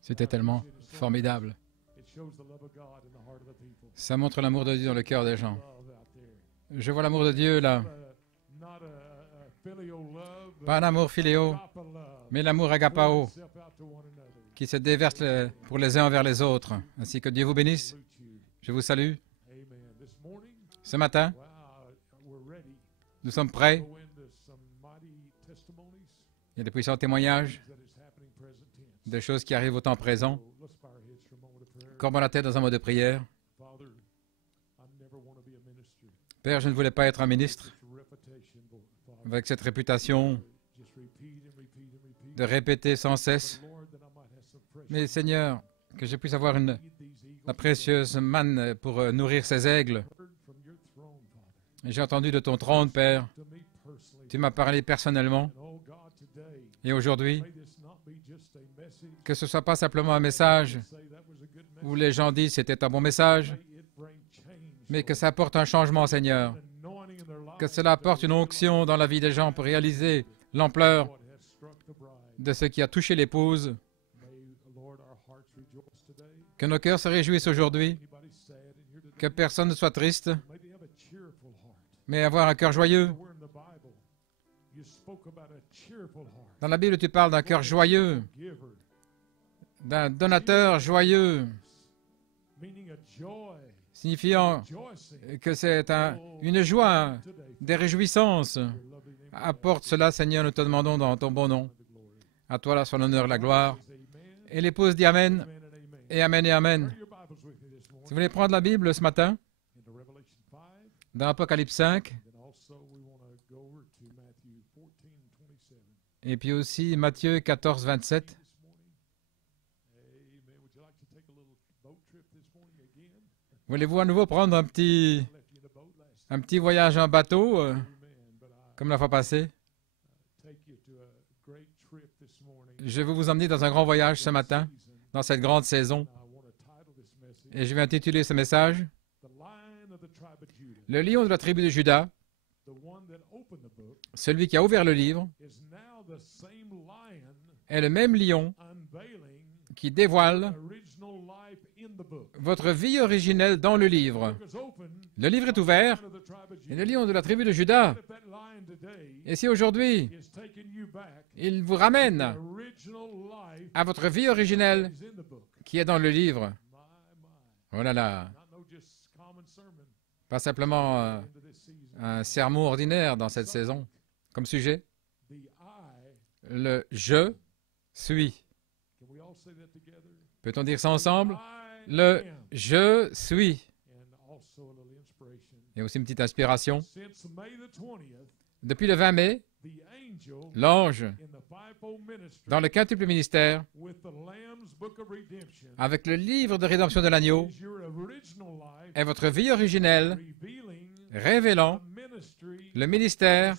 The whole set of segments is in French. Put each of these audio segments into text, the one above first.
C'était tellement formidable. Ça montre l'amour de Dieu dans le cœur des gens. Je vois l'amour de Dieu là. Pas un amour philéo, mais l'amour agapao, qui se déverse pour les uns envers les autres. Ainsi que Dieu vous bénisse. Je vous salue. Ce matin, nous sommes prêts. Il y a des puissants témoignages, des choses qui arrivent au temps présent. Courbons la tête dans un mot de prière. Père, je ne voulais pas être un ministre avec cette réputation de répéter sans cesse. Mais Seigneur, que je puisse avoir la précieuse manne pour nourrir ces aigles. J'ai entendu de ton trône, Père. Tu m'as parlé personnellement. Et aujourd'hui, que ce ne soit pas simplement un message où les gens disent c'était un bon message, mais que ça apporte un changement, Seigneur. Que cela apporte une onction dans la vie des gens pour réaliser l'ampleur de ce qui a touché l'épouse. Que nos cœurs se réjouissent aujourd'hui. Que personne ne soit triste, mais avoir un cœur joyeux. Dans la Bible, tu parles d'un cœur joyeux, d'un donateur joyeux, signifiant que c'est une joie, des réjouissances. Apporte cela, Seigneur, nous te demandons dans ton bon nom. À toi, là, soit l'honneur et la gloire. Et l'épouse dit Amen, et Amen, et Amen. Si vous voulez prendre la Bible ce matin, dans Apocalypse 5, et puis aussi Matthieu 14, 27. Voulez-vous à nouveau prendre un petit voyage en bateau, comme la fois passée? Je veux vous emmener dans un grand voyage ce matin, dans cette grande saison. Et je vais intituler ce message « Le lion de la tribu de Juda, celui qui a ouvert le livre, est le même lion qui dévoile votre vie originelle dans le livre. Le livre est ouvert, et le lion de la tribu de Juda. Et si aujourd'hui, il vous ramène à votre vie originelle qui est dans le livre, oh là là, pas simplement un sermon ordinaire dans cette saison, comme sujet, le « je suis ». Peut-on dire ça ensemble? Le « je suis ». Il y a aussi une petite inspiration. Depuis le 20 mai, l'ange, dans le quintuple ministère, avec le livre de rédemption de l'agneau, est votre vie originelle, révélant le ministère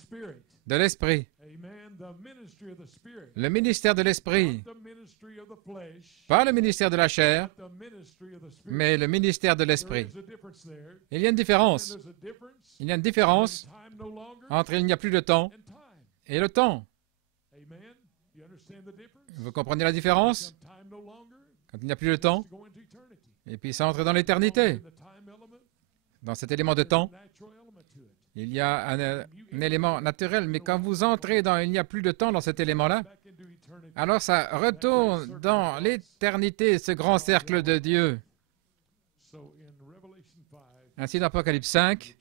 de l'Esprit. Le ministère de l'Esprit, pas le ministère de la chair, mais le ministère de l'Esprit. Il y a une différence. Il y a une différence entre il n'y a plus de temps et le temps. Vous comprenez la différence? Quand il n'y a plus de temps, et puis ça entre dans l'éternité. Dans cet élément de temps, il y a un élément naturel, mais quand vous entrez dans il n'y a plus de temps dans cet élément-là, alors ça retourne dans l'éternité, ce grand cercle de Dieu. Ainsi, dans Apocalypse 5,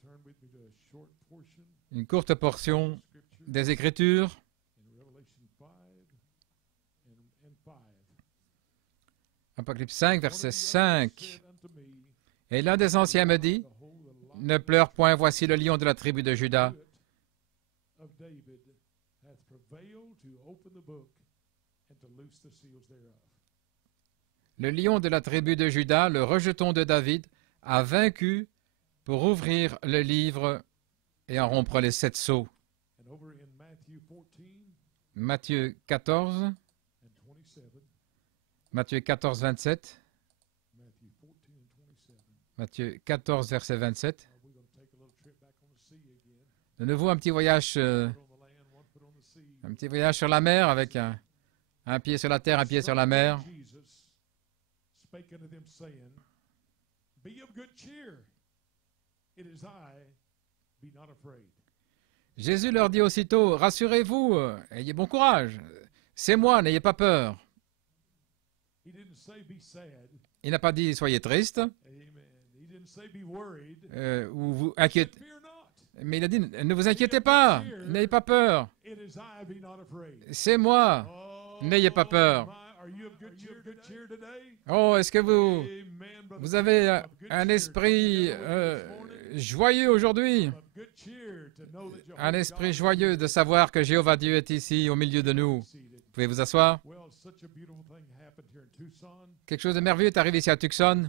une courte portion des Écritures. Apocalypse 5, verset 5. Et l'un des anciens me dit, « Ne pleure point, voici le lion de la tribu de Juda. Le lion de la tribu de Juda, le rejeton de David, a vaincu pour ouvrir le livre et en rompre les 7 sceaux. » Matthieu 14, Matthieu 14, 27. Matthieu 14, verset 27. De nouveau, un petit voyage sur la mer avec Un pied sur la terre, un pied sur la mer. Jésus leur dit aussitôt, rassurez-vous, ayez bon courage. C'est moi, n'ayez pas peur. Il n'a pas dit soyez triste ou vous inquiétez. Mais il a dit ne vous inquiétez pas, n'ayez pas peur. C'est moi, n'ayez pas peur. Oh, est-ce que vous avez un esprit joyeux aujourd'hui? Un esprit joyeux de savoir que Jéhovah Dieu est ici au milieu de nous. Vous pouvez vous asseoir? Quelque chose de merveilleux est arrivé ici à Tucson.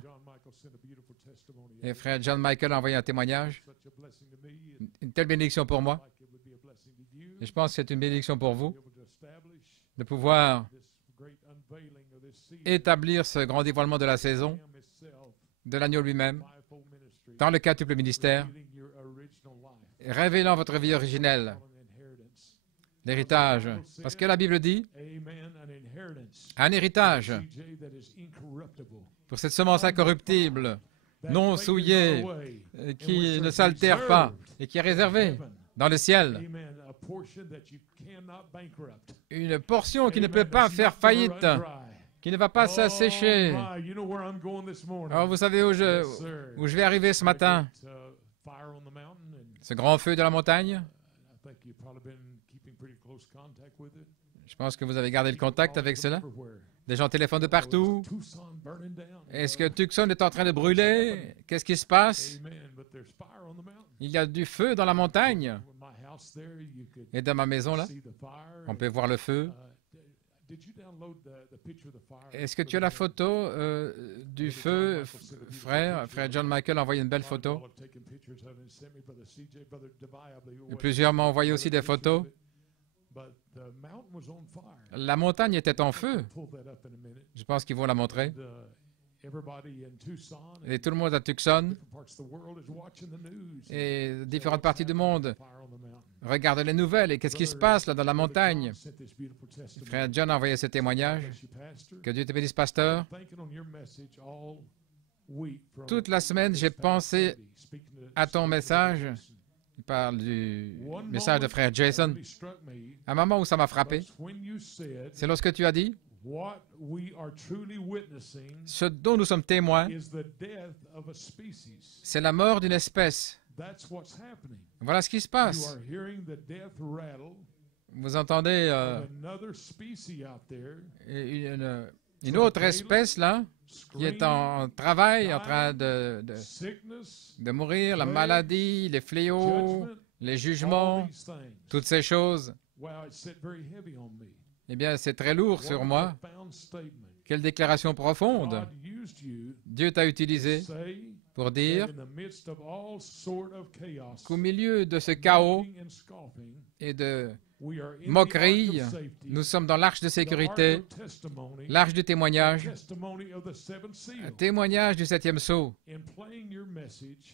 Et frère John Michael a envoyé un témoignage. Une telle bénédiction pour moi. Et je pense que c'est une bénédiction pour vous de pouvoir établir ce grand dévoilement de la saison, de l'agneau lui-même, dans le quintuple ministère, révélant votre vie originelle, l'héritage. Parce que la Bible dit, un héritage pour cette semence incorruptible, non souillée, qui ne s'altère pas et qui est réservée dans le ciel. Une portion qui ne peut pas faire faillite, qui ne va pas s'assécher. Alors, vous savez où je vais arriver ce matin? Ce grand feu de la montagne? Je pense que vous avez gardé le contact avec cela. Des gens téléphonent de partout. Est-ce que Tucson est en train de brûler? Qu'est-ce qui se passe? Il y a du feu dans la montagne. Et dans ma maison, là, on peut voir le feu. Est-ce que tu as la photo du feu, frère? Frère John Michael a envoyé une belle photo. Et plusieurs m'ont envoyé aussi des photos. La montagne était en feu. Je pense qu'ils vont la montrer. Et tout le monde à Tucson et différentes parties du monde regardent les nouvelles. Et qu'est-ce qui se passe là dans la montagne? Frère John a envoyé ce témoignage. Que Dieu te bénisse, pasteur. Toute la semaine, j'ai pensé à ton message. Il parle du message de frère Jason. Un moment où ça m'a frappé, c'est lorsque tu as dit, ce dont nous sommes témoins, c'est la mort d'une espèce. Voilà ce qui se passe. Vous entendez une autre espèce là, qui est en travail, en train de mourir, la maladie, les fléaux, les jugements, toutes ces choses. Eh bien, c'est très lourd sur moi. Quelle déclaration profonde. Dieu t'a utilisé pour dire qu'au milieu de ce chaos et de moquerie, nous sommes dans l'arche de sécurité, l'arche du témoignage, un témoignage du septième sceau.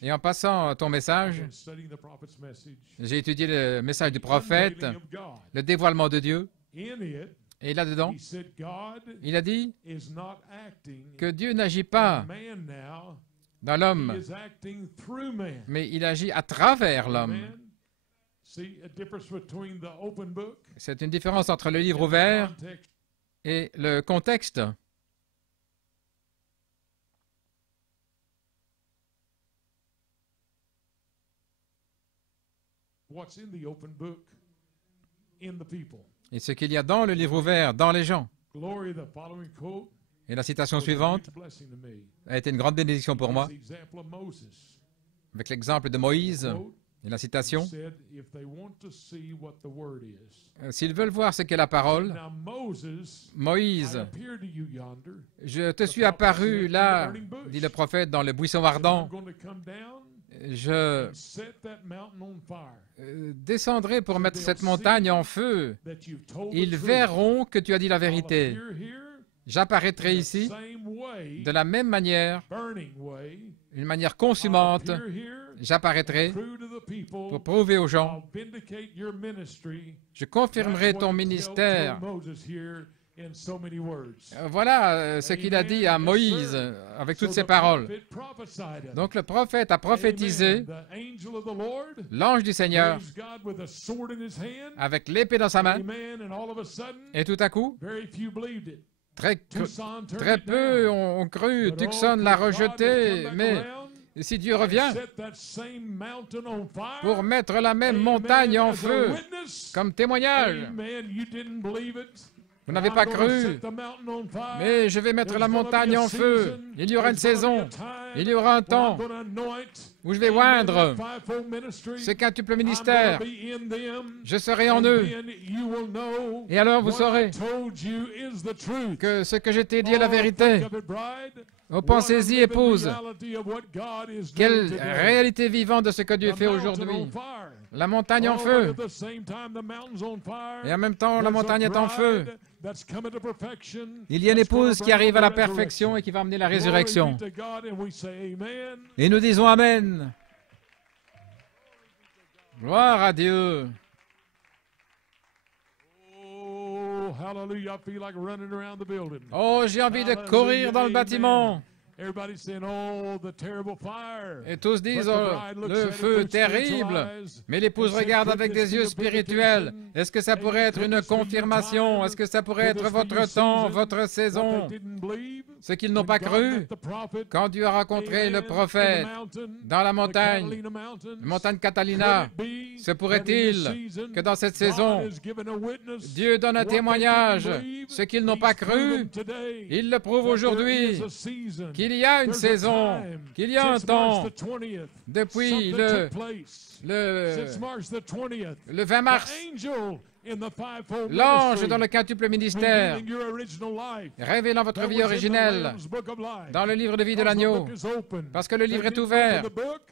Et en passant ton message, j'ai étudié le message du prophète, le dévoilement de Dieu. Et là-dedans, il a dit que Dieu n'agit pas dans l'homme, mais il agit à travers l'homme. C'est une différence entre le livre ouvert et le contexte. Et ce qu'il y a dans le livre ouvert, dans les gens. Et la citation suivante a été une grande bénédiction pour moi, avec l'exemple de Moïse et la citation. S'ils veulent voir ce qu'est la parole, Moïse, je te suis apparu là, dit le prophète, dans le buisson ardent. Je descendrai pour mettre cette montagne en feu. Ils verront que tu as dit la vérité. J'apparaîtrai ici de la même manière, une manière consumante. J'apparaîtrai pour prouver aux gens. Je confirmerai ton ministère Voilà ce qu'il a dit à Moïse avec toutes ces paroles. Donc le prophète a prophétisé, l'ange du Seigneur, avec l'épée dans sa main, et tout à coup, très peu ont cru, Tucson l'a rejeté, mais si Dieu revient pour mettre la même montagne en feu comme témoignage, vous n'avez pas cru, mais je vais mettre la montagne en feu. Il y aura une saison, il y aura un temps où je vais oindre ce quintuple ministère. Je serai en eux. Et alors vous saurez que ce que je t'ai dit est la vérité. Oh, pensez-y, épouse. Quelle réalité vivante de ce que Dieu fait aujourd'hui. La montagne en feu. Et en même temps, la montagne est en feu. Il y a une épouse qui arrive à la perfection et qui va amener la résurrection. Et nous disons Amen. Gloire à Dieu. Oh, j'ai envie de courir dans le bâtiment. Et tous disent, oh, le feu terrible. Mais l'épouse regarde avec des yeux spirituels. Est-ce que ça pourrait être une confirmation? Est-ce que ça pourrait être votre temps, votre saison? Ce qu'ils n'ont pas cru, quand Dieu a rencontré le prophète dans la montagne Catalina, se pourrait-il que dans cette saison, Dieu donne un témoignage? Ce qu'ils n'ont pas cru, il le prouve aujourd'hui, qu'il y a une saison, qu'il y a un temps, depuis le 20 mars, l'ange dans le quintuple ministère, révélant votre vie originelle dans le livre de vie de l'agneau, parce que le livre est ouvert.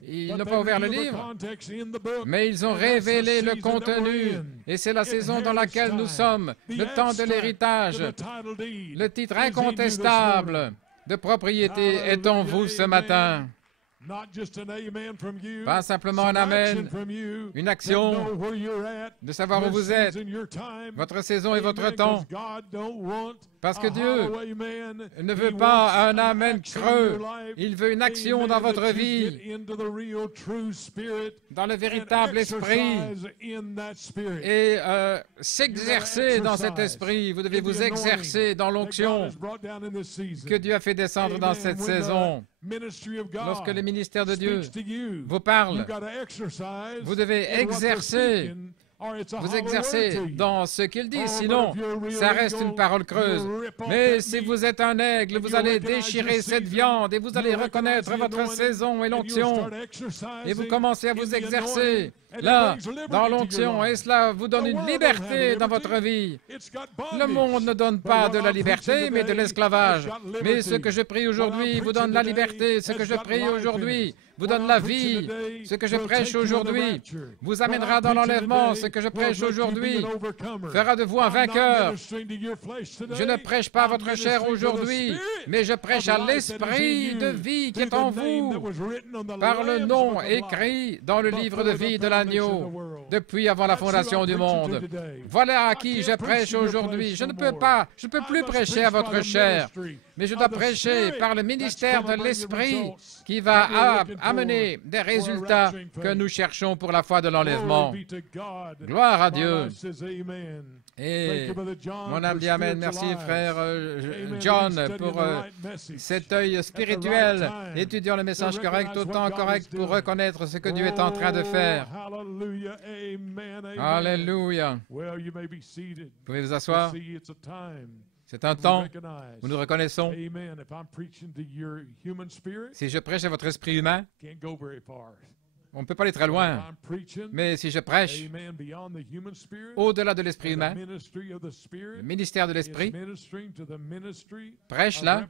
Ils n'ont pas ouvert le livre, mais ils ont révélé le contenu. Et c'est la saison dans laquelle nous sommes, le temps de l'héritage. Le titre incontestable de propriété est en vous ce matin. Pas simplement un amen, une action de savoir où vous êtes, votre saison et votre temps. Parce que Dieu ne veut pas un amen creux, il veut une action dans votre vie, dans le véritable esprit, et s'exercer dans cet esprit. Vous devez vous exercer dans l'onction que Dieu a fait descendre dans cette saison. Lorsque le ministère de Dieu vous parle, vous devez exercer. Vous exercez dans ce qu'il dit, sinon ça reste une parole creuse. Mais si vous êtes un aigle, vous allez déchirer cette viande et vous allez reconnaître votre saison et l'onction. Et vous commencez à vous exercer là, dans l'onction, et cela vous donne une liberté dans votre vie. Le monde ne donne pas de la liberté, mais de l'esclavage. Mais ce que je prie aujourd'hui vous donne la liberté. Ce que je prie aujourd'hui vous donne la vie. Ce que je prêche aujourd'hui vous amènera dans l'enlèvement. Ce que je prêche aujourd'hui fera de vous un vainqueur. Je ne prêche pas à votre chair aujourd'hui, mais je prêche à l'esprit de vie qui est en vous, par le nom écrit dans le livre de vie de l'agneau, depuis avant la fondation du monde. Voilà à qui je prêche aujourd'hui. Je ne peux plus prêcher à votre chair, mais je dois prêcher par le ministère de l'esprit qui va amener des résultats que nous cherchons pour la foi de l'enlèvement. Gloire à Dieu. Et mon âme dit Amen. Merci, frère John, pour cet œil spirituel, étudiant le message correct, autant correct pour reconnaître ce que Dieu est en train de faire. Alléluia. Vous pouvez vous asseoir. C'est un temps où nous reconnaissons. Si je prêche à votre esprit humain, on ne peut pas aller très loin. Mais si je prêche au-delà de l'esprit humain, le ministère de l'esprit prêche là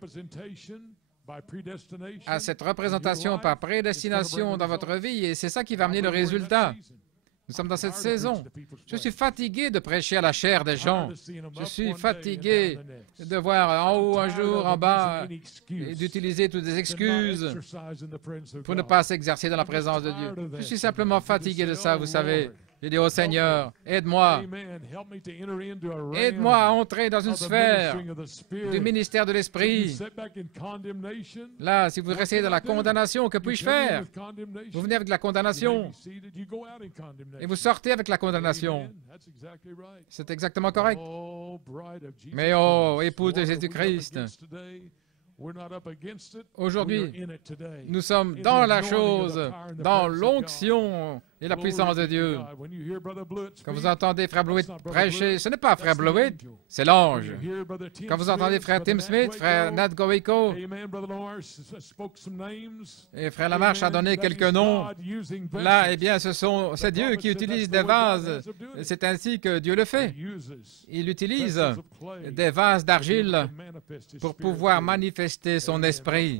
à cette représentation par prédestination dans votre vie, et c'est ça qui va amener le résultat. Nous sommes dans cette saison. Je suis fatigué de prêcher à la chair des gens. Je suis fatigué de voir en haut un jour, en bas, et d'utiliser toutes des excuses pour ne pas s'exercer dans la présence de Dieu. Je suis simplement fatigué de ça, vous savez. J'ai dit, oh Seigneur, aide-moi. Aide-moi à entrer dans une sphère du ministère de l'Esprit. Là, si vous restez dans la condamnation, que puis-je faire? Vous venez avec la condamnation et vous sortez avec la condamnation. C'est exactement correct. Mais oh, épouse de Jésus-Christ, aujourd'hui, nous sommes dans la chose, dans l'onction et la puissance de Dieu. Quand vous entendez Frère Blewett prêcher, ce n'est pas Frère Blewett, c'est l'ange. Quand vous entendez Frère Tim Smith, Frère Nat Gowico, et Frère Lamarche a donné quelques noms, là, eh bien, c'est Dieu qui utilise des vases. C'est ainsi que Dieu le fait. Il utilise des vases d'argile pour pouvoir manifester son esprit.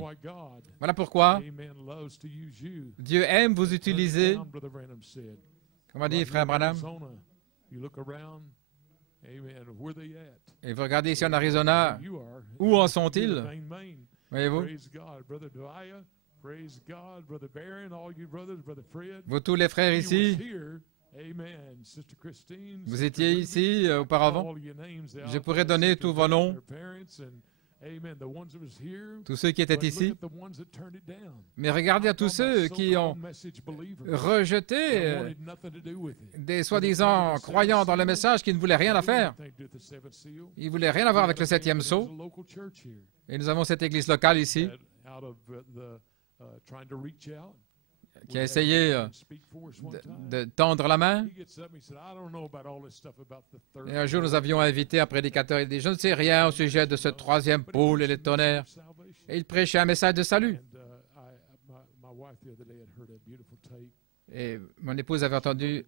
Voilà pourquoi Dieu aime vous utiliser. Comme a dit Frère Branham, et vous regardez ici en Arizona, où en sont-ils? Voyez-vous? Vous tous les frères ici, vous étiez ici auparavant. Je pourrais donner tous vos noms. Tous ceux qui étaient ici. Mais regardez à tous ceux qui ont rejeté des soi-disant croyants dans le message qui ne voulaient rien à faire. Ils ne voulaient rien avoir avec le 7e sceau. Et nous avons cette église locale ici qui a essayé de tendre la main. Et un jour, nous avions invité un prédicateur. Il dit, je ne sais rien au sujet de ce 3e pôle et les tonnerres. Et il prêchait un message de salut. Et mon épouse avait entendu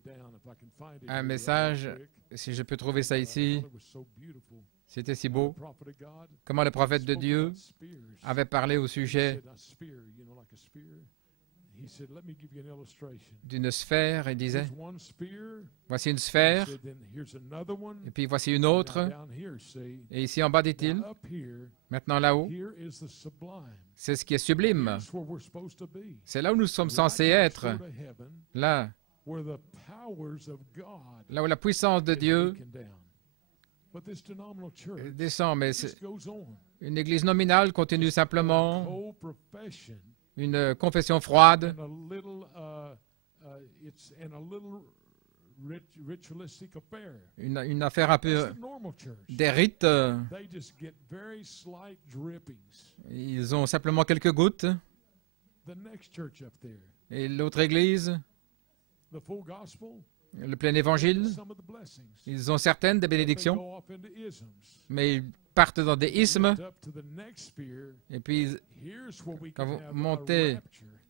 un message, si je peux trouver ça ici. C'était si beau. Comment le prophète de Dieu avait parlé au sujet d'une sphère et disait, voici une sphère, et puis voici une autre, et ici en bas, dit-il, maintenant là-haut, c'est ce qui est sublime. C'est là où nous sommes censés être, là où la puissance de Dieu descend, mais une église nominale continue simplement une confession froide, une affaire un peu des rites. Ils ont simplement quelques gouttes. Et l'autre église, le plein évangile, ils ont certaines des bénédictions, mais ils partent dans des isthmes. Et puis, quand vous montez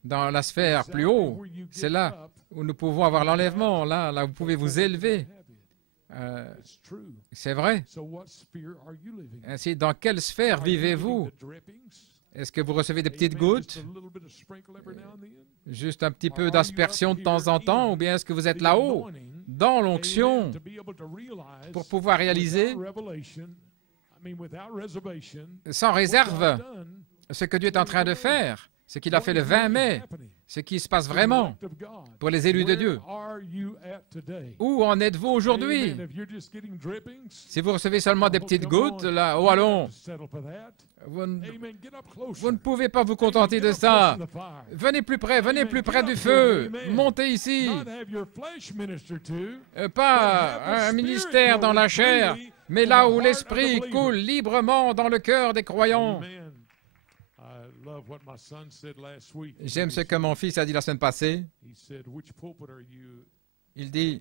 dans la sphère plus haut, c'est là où nous pouvons avoir l'enlèvement, là où vous pouvez vous élever. C'est vrai. Ainsi, dans quelle sphère vivez-vous? Est-ce que vous recevez des petites gouttes, juste un petit peu d'aspersion de temps en temps, ou bien est-ce que vous êtes là-haut, dans l'onction, pour pouvoir réaliser sans réserve ce que Dieu est en train de faire, ce qu'il a fait le 20 mai, ce qui se passe vraiment pour les élus de Dieu? Où en êtes-vous aujourd'hui? Si vous recevez seulement des petites gouttes, là, oh allons, vous ne pouvez pas vous contenter de ça. Venez plus près du feu, montez ici. Pas un ministère dans la chair, mais là où l'Esprit coule librement dans le cœur des croyants. J'aime ce que mon fils a dit la semaine passée. Il dit,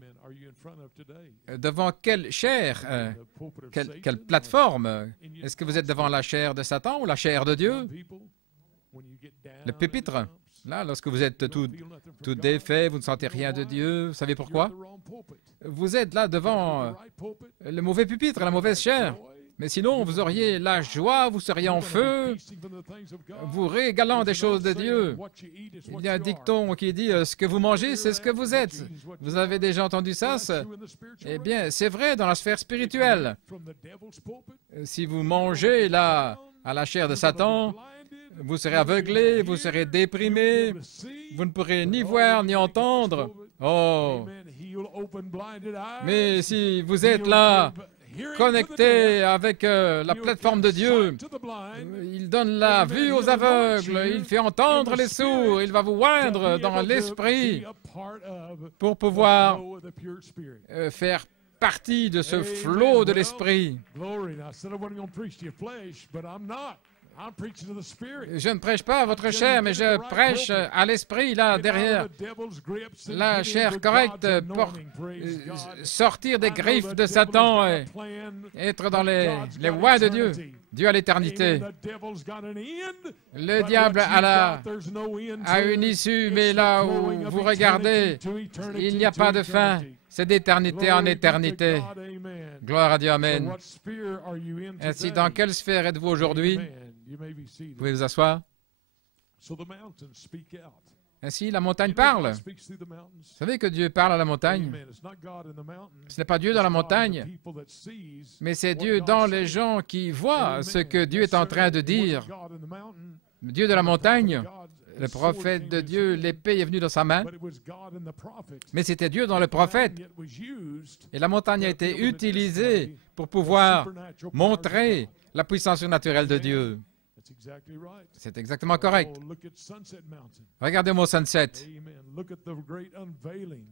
devant quelle chair, quelle plateforme? Est-ce que vous êtes devant la chair de Satan ou la chair de Dieu? Le pupitre. Là, lorsque vous êtes tout défait, vous ne sentez rien de Dieu. Vous savez pourquoi? Vous êtes là devant le mauvais pupitre, la mauvaise chair. Mais sinon, vous auriez la joie, vous seriez en feu, vous régalant des choses de Dieu. Il y a un dicton qui dit « Ce que vous mangez, c'est ce que vous êtes ». Vous avez déjà entendu ça? Eh bien, c'est vrai dans la sphère spirituelle. Si vous mangez là, à la chair de Satan, vous serez aveuglé, vous serez déprimé, vous ne pourrez ni voir ni entendre. Oh, Mais si vous êtes là, connecté avec la plateforme de Dieu, il donne la vue aux aveugles, il fait entendre les sourds, il va vous oindre dans l'esprit pour pouvoir faire partie de ce flot de l'esprit. Je ne prêche pas à votre chair, mais je prêche à l'esprit, là, derrière. La chair correcte pour sortir des griffes de Satan et être dans les voies de Dieu. Dieu a l'éternité. Le diable a une issue, mais là où vous regardez, il n'y a pas de fin. C'est d'éternité en éternité. Gloire à Dieu, Amen. Ainsi, dans quelle sphère êtes-vous aujourd'hui? Vous pouvez vous asseoir. Ainsi, la montagne parle. Vous savez que Dieu parle à la montagne? Ce n'est pas Dieu dans la montagne, mais c'est Dieu dans les gens qui voient ce que Dieu est en train de dire. Dieu de la montagne, le prophète de Dieu, l'épée est venue dans sa main, mais c'était Dieu dans le prophète. Et la montagne a été utilisée pour pouvoir montrer la puissance surnaturelle de Dieu. C'est exactement correct. Regardez mon Sunset,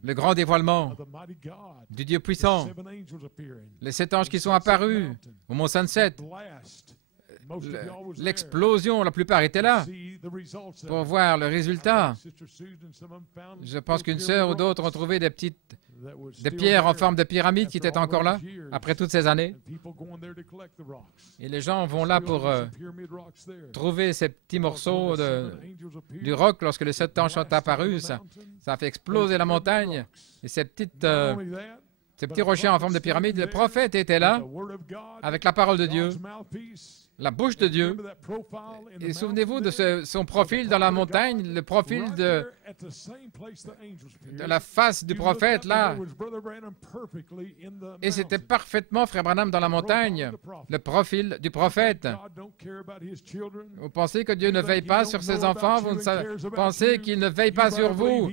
le grand dévoilement du Dieu puissant, les 7 anges qui sont apparus au mont Sunset. L'explosion, la plupart étaient là pour voir le résultat. Je pense qu'une sœur ou d'autres ont trouvé des pierres en forme de pyramide qui étaient encore là après toutes ces années. Et les gens vont là pour trouver ces petits morceaux du roc. Lorsque les 7 anges sont apparus, ça a fait exploser la montagne. Et ces petits rochers en forme de pyramide, le prophète était là avec la parole de Dieu, la bouche de Dieu. Et souvenez-vous de son profil dans la montagne, le profil de la face du prophète là. Et c'était parfaitement Frère Branham dans la montagne, le profil du prophète. Vous pensez que Dieu ne veille pas sur ses enfants? Vous pensez qu'il ne veille pas sur vous?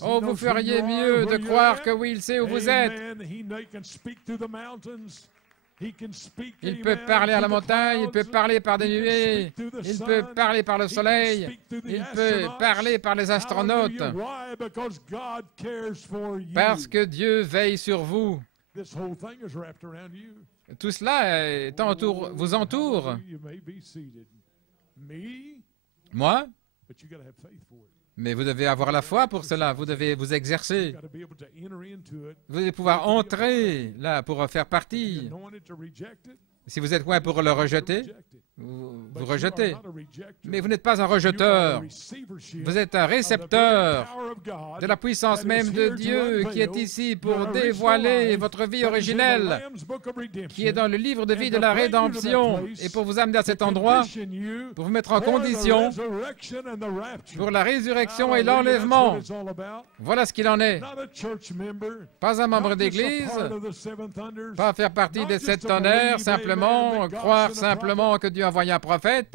Oh, vous feriez mieux de croire que oui, il sait où vous êtes. Il peut parler à la montagne, il peut parler par des nuées, il peut parler par le soleil, il peut parler par les astronautes. Parce que Dieu veille sur vous. Tout cela vous entoure. Moi? Mais vous devez avoir la foi pour cela, vous devez vous exercer. Vous devez pouvoir entrer là pour faire partie. Si vous êtes loin pour le rejeter, vous rejetez. Mais vous n'êtes pas un rejeteur. Vous êtes un récepteur de la puissance même de Dieu qui est ici pour dévoiler votre vie originelle, qui est dans le livre de vie de la rédemption, et pour vous amener à cet endroit, pour vous mettre en condition pour la résurrection et l'enlèvement. Voilà ce qu'il en est. Pas un membre d'église, pas faire partie des 7 tonnerres, simplement croire simplement que Dieu a envoyé un prophète,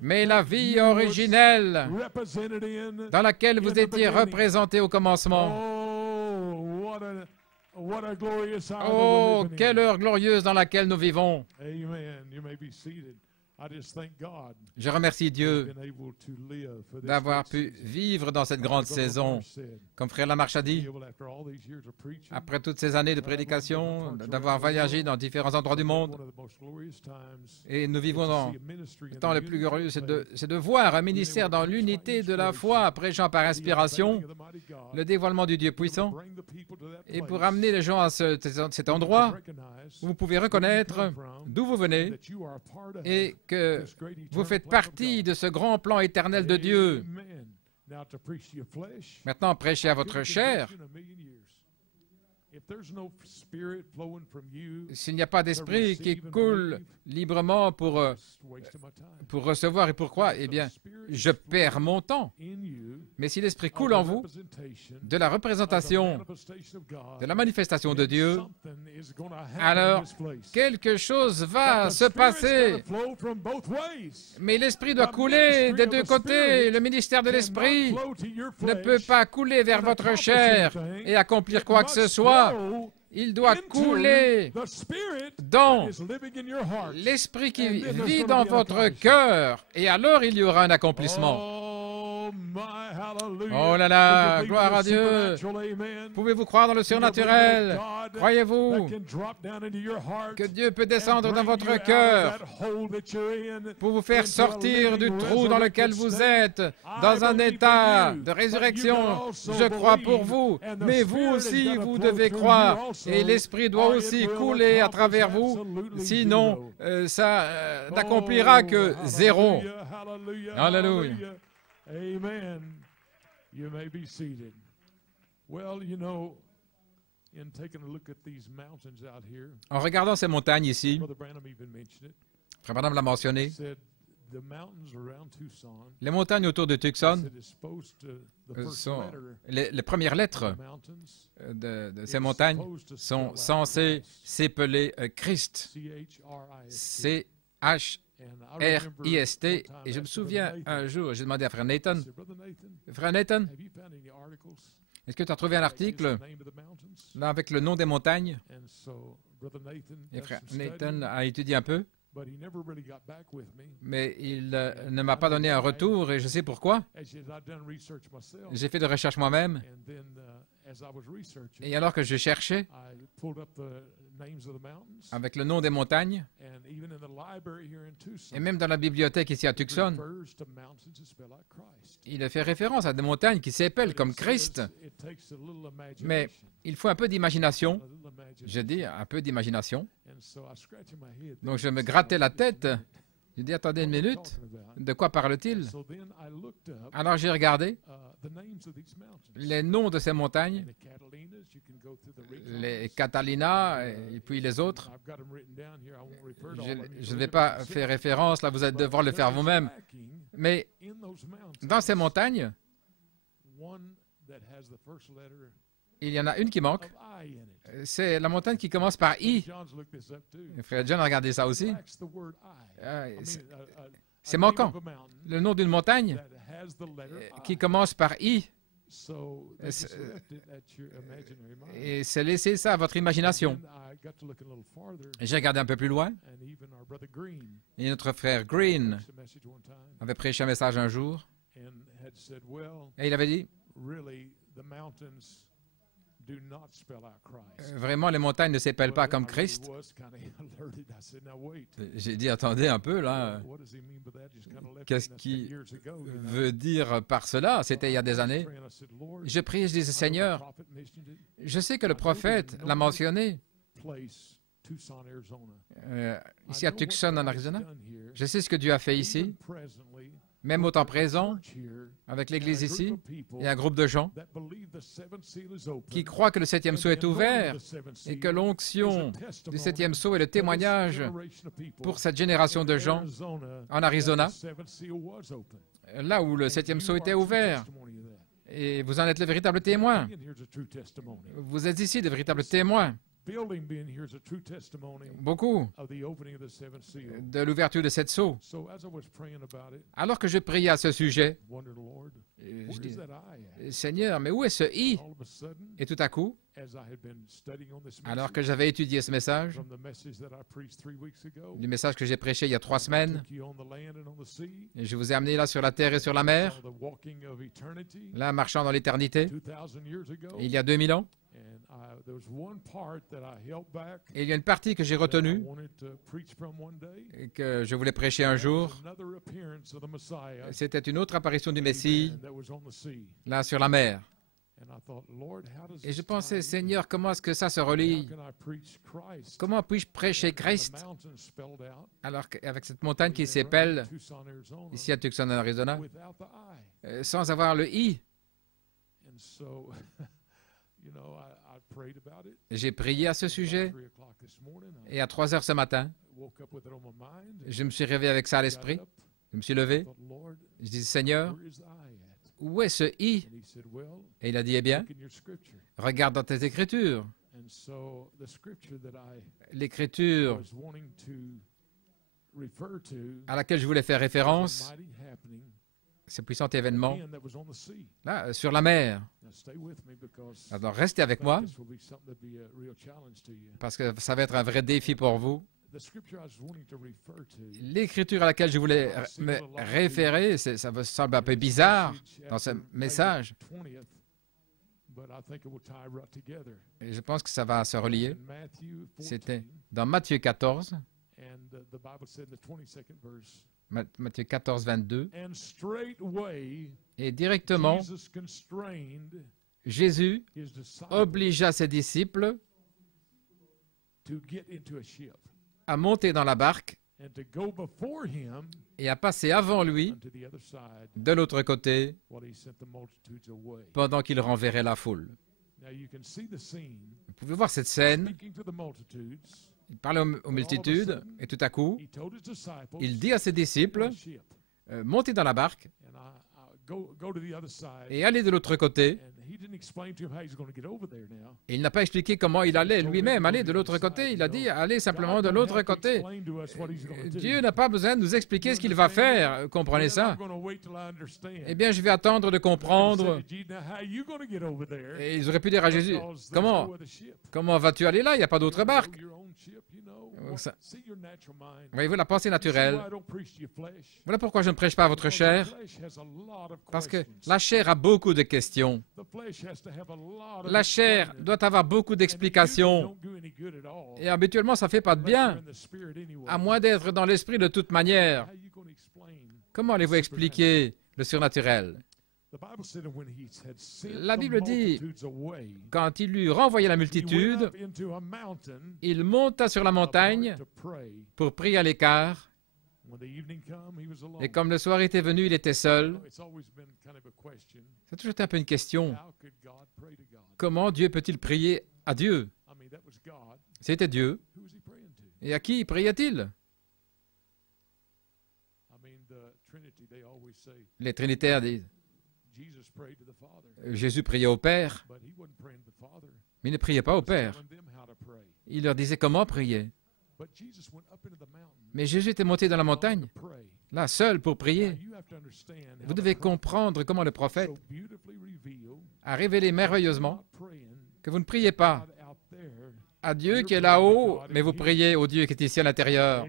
mais la vie originelle dans laquelle vous étiez représenté au commencement. Oh, quelle heure glorieuse dans laquelle nous vivons. Je remercie Dieu d'avoir pu vivre dans cette grande saison. Comme Frère Lamarche a dit, après toutes ces années de prédication, d'avoir voyagé dans différents endroits du monde, et nous vivons dans le temps le plus glorieux, c'est de voir un ministère dans l'unité de la foi, prêchant par inspiration le dévoilement du Dieu puissant, et pour amener les gens à cet endroit où vous pouvez reconnaître d'où vous venez et que vous faites partie de ce grand plan éternel de Dieu. Maintenant, prêchez à votre chair. s'il n'y a pas d'esprit qui coule librement pour recevoir et pour croire, eh bien, je perds mon temps. Mais si l'esprit coule en vous, de la représentation, de la manifestation de Dieu, alors quelque chose va se passer. Mais l'esprit doit couler des deux côtés. Le ministère de l'esprit ne peut pas couler vers votre chair et accomplir quoi que ce soit. Il doit couler dans l'esprit qui vit dans votre cœur. Et alors il y aura un accomplissement. Oh là là, gloire à Dieu. Pouvez-vous croire dans le surnaturel? Croyez-vous que Dieu peut descendre dans votre cœur pour vous faire sortir du trou dans lequel vous êtes, dans un état de résurrection? Je crois pour vous, mais vous aussi, vous devez croire. Et l'Esprit doit aussi couler à travers vous, sinon ça n'accomplira que zéro. Alléluia. Amen. You may be seated. Well, you know, in taking a look at these mountains out here, en regardant ces montagnes ici, Brother Branham even mentioned it. Frère Branham l'a mentionné, Said the mountains around Tucson les montagnes autour de Tucson said it's supposed to the first sont letter les premières lettres of the mountains de ces montagnes sont censées s'épeler Christ, C-H-R-I-S-T. C-H-R-I-S-T. And I remember Et one time je me asking Brother souviens Nathan, un jour, j'ai demandé à Frère Nathan, I said, Brother Nathan, Frère Nathan, have you found any articles est-ce que tu as trouvé un that use article the name of the mountains? là avec le nom des montagnes? And so Brother Nathan Et did Frère some Nathan studying, a étudié un peu, but he never really got back with me. mais il ne m'a pas donné un retour et je sais pourquoi. As I've done research myself, J'ai fait de recherches moi-même and then as I was researching, et alors que je cherchais I pulled up the names of the mountains, avec le nom des montagnes, and even in the library here in Tucson, et même dans la bibliothèque ici à it Tucson, refers to mountains that spell out Christ. il fait référence à des montagnes qui s'appellent But comme it Christ. says it takes a little Mais imagination, il faut un peu d'imagination. a little imagination. Je dis un peu d'imagination. And so I scratching my head. Donc je me thinking, grattais la what is tête. J'ai dit, attendez une what are they minute, talking about? de quoi parle-t-il? So then I looked up Alors j'ai regardé the names of these mountains. les noms de ces montagnes, And the Catalinas, you can go through the regions. les Catalina et puis les autres. I've got them written down here. I won't refer to all of them. You Je can ne vais look pas at them faire référence, là vous allez devoir le faire vous-même. Mais in those mountains, dans ces montagnes, one that has the first letter il y en a une qui manque. of I in it. C'est la montagne qui commence par I. John's looked this up too. Et Frère John a regardé ça aussi. Lacks the word I. I mean, C'est a name manquant. of a mountain Le nom d'une montagne that has the letter I. qui commence par I. So they c'est- just left it at your imaginary mind. Et c'est laissé ça à votre imagination. Then I got to look a little farther, Et j'ai regardé un peu plus loin. and even our brother Green Et notre frère Green preached a message one time avait prêché un message un jour. and had said, well, Et il avait dit, really, the mountains do not spell out Christ. vraiment, les montagnes ne s'appellent pas Well, comme I really Christ. was kinda alerted. I said, now wait. J'ai dit, attendez un peu, là. What does he mean by that? Just kinda left me, Qu'est-ce that's qui 10 years ago, you know. veut dire par cela? C'était il y a des années. Praying, I said, Lord, Je priais, je disais, I know the Seigneur, prophet mentioned it. je sais que le prophète l'a mentionné Place, Tucson, Arizona. ici I à know what Tucson, en God has Arizona. done here. Je sais ce que Dieu a fait Even ici, presently, même au temps présent, church here, avec and l'Église a group ici, of people et un groupe de gens that believe the seventh seal is open, qui croient que le septième and sceau the est anointing ouvert of the seventh et seal que l'onction is a du testimony septième sceau est le to this témoignage generation of people pour cette génération de in gens Arizona en that Arizona, the seventh seal was open. là où le And septième you sceau are était a true ouvert. testimony of that. Et vous en êtes le véritable témoin. Being here is a true testimony. Vous êtes ici de véritables témoins. Building being here is a true testimony Beaucoup of the opening of the seventh seal. de l'ouverture de cette sceau. So as I was praying about it, Alors que je priais à ce sujet, I wondered, Lord, je where is dis, that I at? Seigneur, mais où est ce I? All of a sudden, Et tout à coup, as I had been studying on this alors que message, j'avais étudié ce message, from the message that I preached 3 weeks ago, du message que j'ai prêché il y a 3 I semaines, took you on the land and on the sea, et je vous ai amené là sur la terre et sur la mer, saw the walking of eternity là marchant dans l'éternité, 2,000 years ago, il y a 2000 ans. and there was one part that I held back Et il y a une partie que j'ai that I retenue wanted to preach from one day. et que je voulais prêcher un That was jour. another appearance of the Messiah, C'était une autre apparition du Messie, amen, that was on the sea. là sur la mer. And I thought, Lord, how does Et je this pensais, tie in? Seigneur, comment est-ce que ça se How relie? can I preach Christ? Comment puis-je prêcher And the Christ mountains spelled out, alors qu'avec cette montagne qui even s'appelle around Tucson, Arizona, ici à Tucson, en Arizona, without the I. sans avoir le I? And so, J'ai prié à ce sujet et à 3 heures ce matin, je me suis réveillé avec ça à l'esprit. Je me suis levé. Je dis, Seigneur, où est ce I? Et il a dit, eh bien, regarde dans tes Écritures. L'Écriture à laquelle je voulais faire référence, ce puissant événement, là, sur la mer. Alors, restez avec moi, parce que ça va être un vrai défi pour vous. L'écriture à laquelle je voulais me référer, ça me semble un peu bizarre dans ce message. Et je pense que ça va se relier. C'était dans Matthieu 14, Matthieu 14, 22. Et directement, Jésus obligea ses disciples à monter dans la barque et à passer avant lui de l'autre côté pendant qu'il renverrait la foule. Vous pouvez voir cette scène. Il parlait aux multitudes et tout à coup, il dit à ses disciples, montez dans la barque et allez de l'autre côté. Et il n'a pas expliqué comment il allait lui-même aller de l'autre côté. Il a dit, allez simplement de l'autre côté. Dieu n'a pas besoin de nous expliquer ce qu'il va faire. Comprenez ça? Eh bien, je vais attendre de comprendre. Et ils auraient pu dire à Jésus, comment vas-tu aller là? Il n'y a pas d'autre barque. Voyez-vous, la pensée naturelle. Voilà pourquoi je ne prêche pas à votre chair. Parce que la chair a beaucoup de questions. La chair doit avoir beaucoup d'explications. Et habituellement, ça ne fait pas de bien, à moins d'être dans l'esprit de toute manière. Comment allez-vous expliquer le surnaturel? La Bible dit, quand il eut renvoyé la multitude, il monta sur la montagne pour prier à l'écart. Et comme le soir était venu, il était seul. Ça a toujours été un peu une question. Comment Dieu peut-il prier à Dieu? C'était Dieu. Et à qui priait-il? Les Trinitaires disent, Jésus priait au Père, mais il ne priait pas au Père. Il leur disait comment prier. Mais Jésus était monté dans la montagne, là, seul pour prier. Vous devez comprendre comment le prophète a révélé merveilleusement que vous ne priez pas à Dieu qui est là-haut, mais vous priez au Dieu qui est ici à l'intérieur.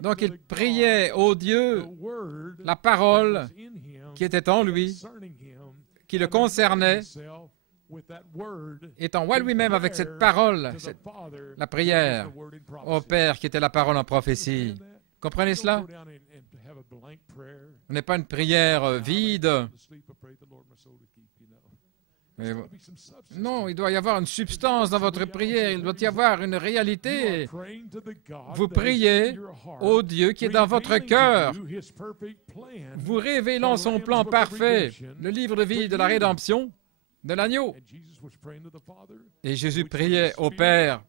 Donc il priait au Dieu, la parole qui était en lui, qui le concernait, étant ouais lui-même avec cette parole, la prière au Père qui était la parole en prophétie. Comprenez cela? Ce n'est pas une prière vide. Non, il doit y avoir une substance dans votre prière, il doit y avoir une réalité. Vous priez au Dieu qui est dans votre cœur, vous révélant son plan parfait, le livre de vie de la rédemption de l'agneau. Et Jésus priait au Père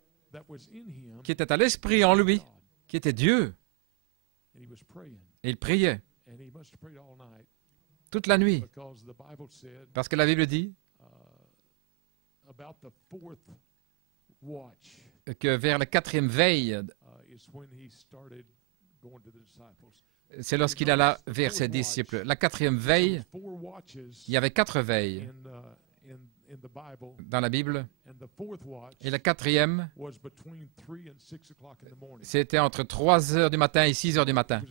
qui était à l'esprit en lui, qui était Dieu. Et il priait toute la nuit, parce que la Bible dit que vers la 4e veille, c'est lorsqu'il alla vers ses disciples. La 4e veille, il y avait 4 veilles dans la Bible, et la 4e, c'était entre 3 heures du matin et 6 heures du matin.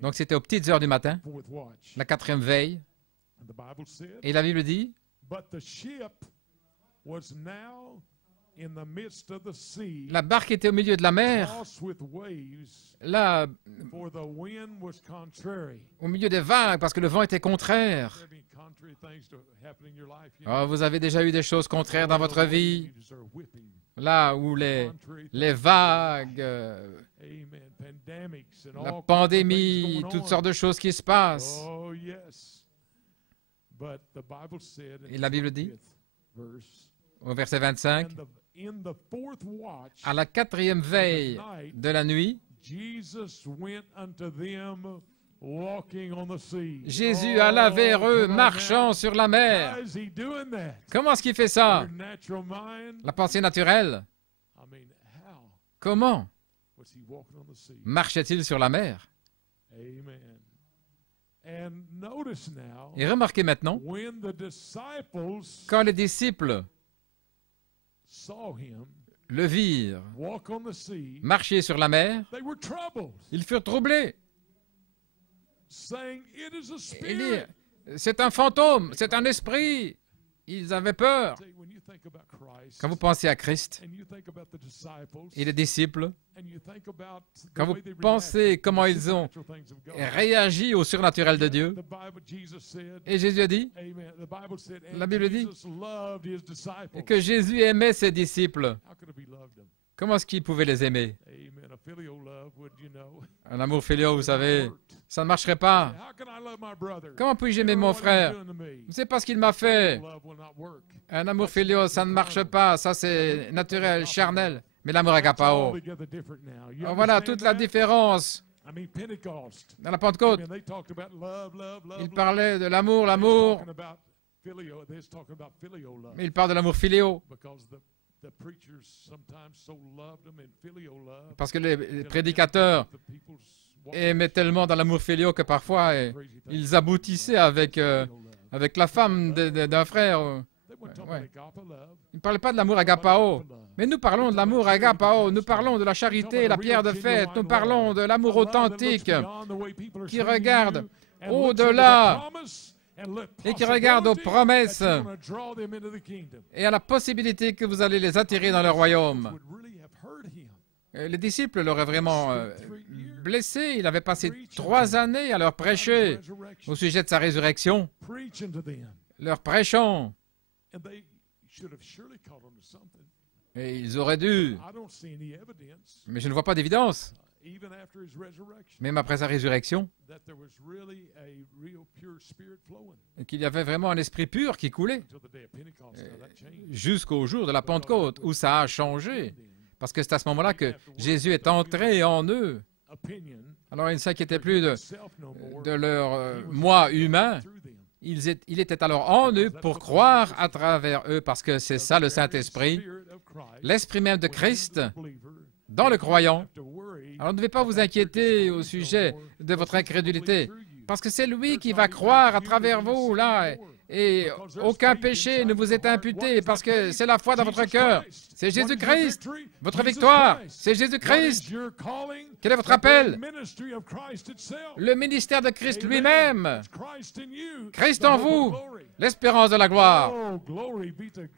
Donc c'était aux petites heures du matin, la 4e veille, et la Bible dit, la barque était au milieu de la mer, là, au milieu des vagues, parce que le vent était contraire. Oh, vous avez déjà eu des choses contraires dans votre vie, là où les vagues, la pandémie, toutes sortes de choses qui se passent. Et la Bible dit, au verset 25, à la 4e veille de la nuit, Jésus alla vers eux marchant sur la mer. Comment est-ce qu'il fait ça? La pensée naturelle. Comment marchait-il sur la mer? Et remarquez maintenant, quand les disciples le virent marcher sur la mer, ils furent troublés. Ils dirent, c'est un fantôme, c'est un esprit. Ils avaient peur. Quand vous pensez à Christ et les disciples, quand vous pensez comment ils ont réagi au surnaturel de Dieu, et Jésus a dit, la Bible dit, que Jésus aimait ses disciples. Comment est-ce qu'il pouvait les aimer? Un amour filial, vous savez, ça ne marcherait pas. Comment puis-je aimer mon frère? C'est pas ce qu'il m'a fait. Un amour filial, ça ne marche pas. Ça, c'est naturel, charnel. Mais l'amour agapao. Voilà toute la différence. Dans la Pentecôte, il parlait de l'amour, l'amour. Mais il parle de l'amour filial. Parce que les prédicateurs aimaient tellement dans l'amour filial que parfois ils aboutissaient avec la femme d'un frère. Ouais. Ils ne parlaient pas de l'amour agapao. Mais nous parlons de l'amour agapao. Nous parlons de la charité, la pierre de fête. Nous parlons de l'amour authentique qui regarde au-delà et qui regarde aux promesses et à la possibilité que vous allez les attirer dans le royaume. Les disciples l'auraient vraiment blessé. Il avait passé 3 années à leur prêcher au sujet de sa résurrection, leur prêchant. Et ils auraient dû, mais je ne vois pas d'évidence, même après sa résurrection, qu'il y avait vraiment un esprit pur qui coulait jusqu'au jour de la Pentecôte, où ça a changé, parce que c'est à ce moment-là que Jésus est entré en eux. Alors ils ne s'inquiétaient plus de leur moi humain. Il était alors en eux pour croire à travers eux, parce que c'est ça le Saint-Esprit, l'Esprit même de Christ dans le croyant. Alors ne devez pas vous inquiéter au sujet de votre incrédulité, parce que c'est lui qui va croire à travers vous, là, et aucun péché ne vous est imputé, parce que c'est la foi dans votre cœur. C'est Jésus-Christ, votre victoire, c'est Jésus-Christ. Quel est votre appel? Le ministère de Christ lui-même. Christ en vous, l'espérance de la gloire.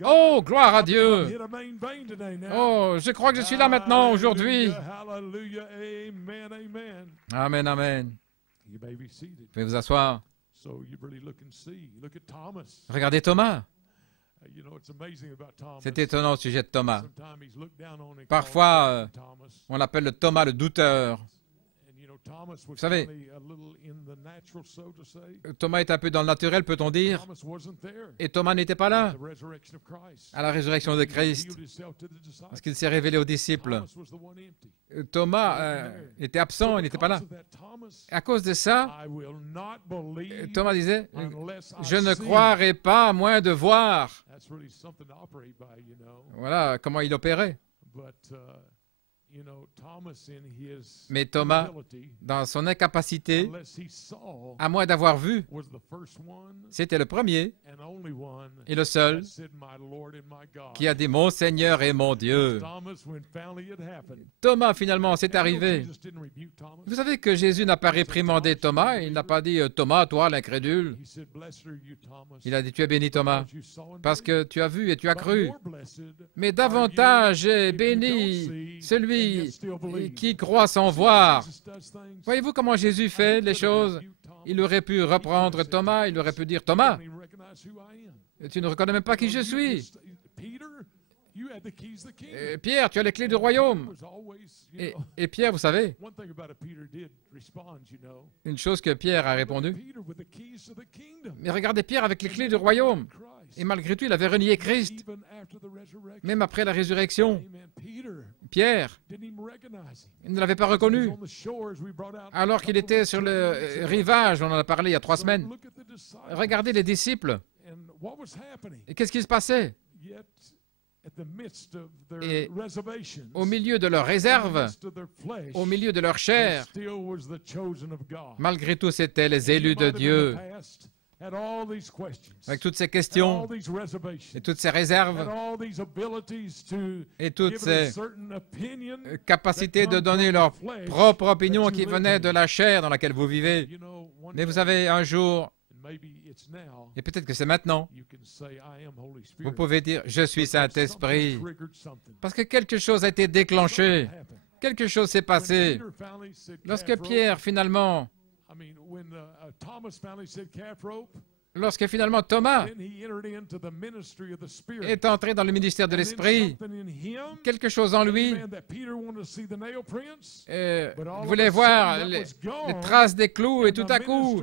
Oh, gloire à Dieu. Oh, je crois que je suis là maintenant, aujourd'hui. Amen, amen. Vous pouvez vous asseoir. Regardez Thomas. C'est étonnant au sujet de Thomas. Parfois, on l'appelle le Thomas le douteur. Vous savez, Thomas est un peu dans le naturel, peut-on dire, et Thomas n'était pas là à la résurrection de Christ, parce qu'il s'est révélé aux disciples. Thomas était absent, il n'était pas là. À cause de ça, Thomas disait, « Je ne croirai pas à moins de voir. » Voilà comment il opérait. Mais Thomas, dans son incapacité, à moins d'avoir vu, c'était le premier et le seul qui a dit « Mon Seigneur et mon Dieu ». Thomas, finalement, c'est arrivé. Vous savez que Jésus n'a pas réprimandé Thomas, il n'a pas dit « Thomas, toi, l'incrédule ». Il a dit « Tu es béni, Thomas, parce que tu as vu et tu as cru. Mais davantage est béni celui qui croit sans voir. » Voyez-vous comment Jésus fait les choses? Il aurait pu reprendre Thomas, il aurait pu dire « Thomas, tu ne reconnais même pas qui je suis. Pierre, tu as les clés du royaume. » Et Pierre, vous savez, une chose que Pierre a répondu, Mais regardez Pierre avec les clés du royaume. Et malgré tout, il avait renié Christ. Même après la résurrection, Pierre, il ne l'avait pas reconnu. Alors qu'il était sur le rivage, on en a parlé il y a 3 semaines. Regardez les disciples. Et qu'est-ce qui se passait? Et au milieu de leurs réserves, au milieu de leur chair, malgré tout, c'étaient les élus de Dieu. Avec toutes ces questions et toutes ces réserves et toutes ces capacités de donner leur propre opinion qui venait de la chair dans laquelle vous vivez. Mais vous savez, un jour, et peut-être que c'est maintenant, vous pouvez dire « Je suis Saint-Esprit » parce que quelque chose a été déclenché, quelque chose s'est passé. Lorsque Pierre, finalement, Thomas est entré dans le ministère de l'Esprit, quelque chose en lui voulait voir les traces des clous et tout à coup,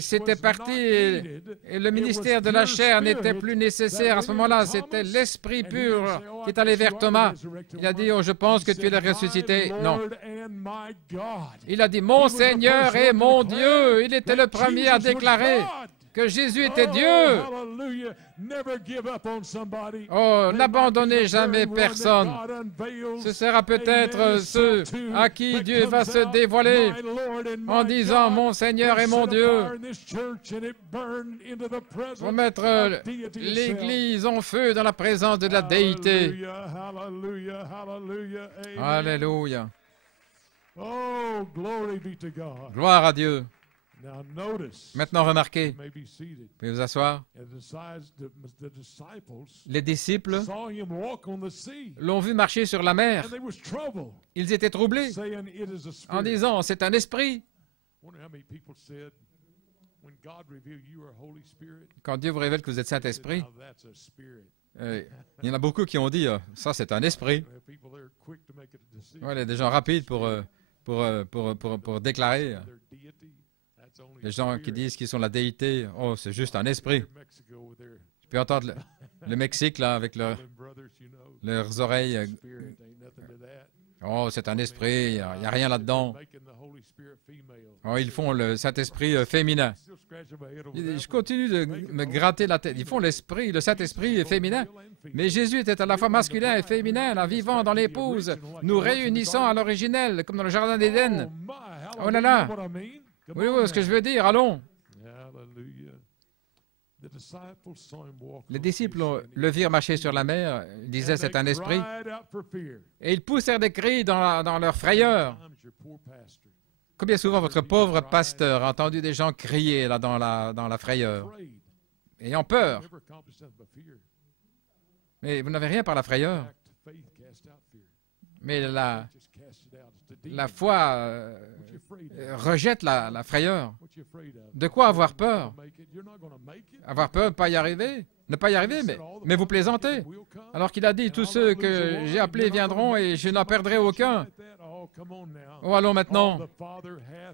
c'était parti et le ministère de la chair n'était plus nécessaire à ce moment-là. C'était l'Esprit pur qui est allé vers Thomas. Il a dit « Oh, je pense que tu es le ressuscité. » Non. Il a dit « Mon Seigneur et mon Dieu. » Il était le premier à déclarer que Jésus était Dieu. Oh, n'abandonnez jamais personne. Ce sera peut-être ceux à qui Dieu va se dévoiler en disant « Mon Seigneur et mon Dieu » pour mettre l'Église en feu dans la présence de la déité. Alléluia. Gloire à Dieu. Maintenant, remarquez, vous pouvez vous asseoir. Les disciples l'ont vu marcher sur la mer. Ils étaient troublés en disant, c'est un esprit. Quand Dieu vous révèle que vous êtes Saint-Esprit, il y en a beaucoup qui ont dit, ça c'est un esprit. Ouais, il y a des gens rapides pour déclarer. Les gens qui disent qu'ils sont la déité, oh, c'est juste un esprit. Tu peux entendre le Mexique, là, avec leurs oreilles. Oh, c'est un esprit, il n'y a rien là-dedans. Oh, ils font le Saint-Esprit féminin. Je continue de me gratter la tête. Ils font l'esprit, le Saint-Esprit féminin. Mais Jésus était à la fois masculin et féminin, là, vivant dans l'épouse, nous réunissant à l'originel, comme dans le Jardin d'Éden. Oh là là! Oui, ce que je veux dire, allons. Les disciples le virent marcher sur la mer, ils disaient c'est un esprit, et ils poussèrent des cris dans leur frayeur. Combien souvent votre pauvre pasteur a entendu des gens crier là dans la frayeur, ayant peur. Mais vous n'avez rien par la frayeur. Mais la foi rejette la frayeur. De quoi avoir peur? Avoir peur, pas y arriver? Ne pas y arriver, mais vous plaisantez. Alors qu'il a dit, tous ceux que j'ai appelés viendront et je n'en perdrai aucun. Oh, allons maintenant.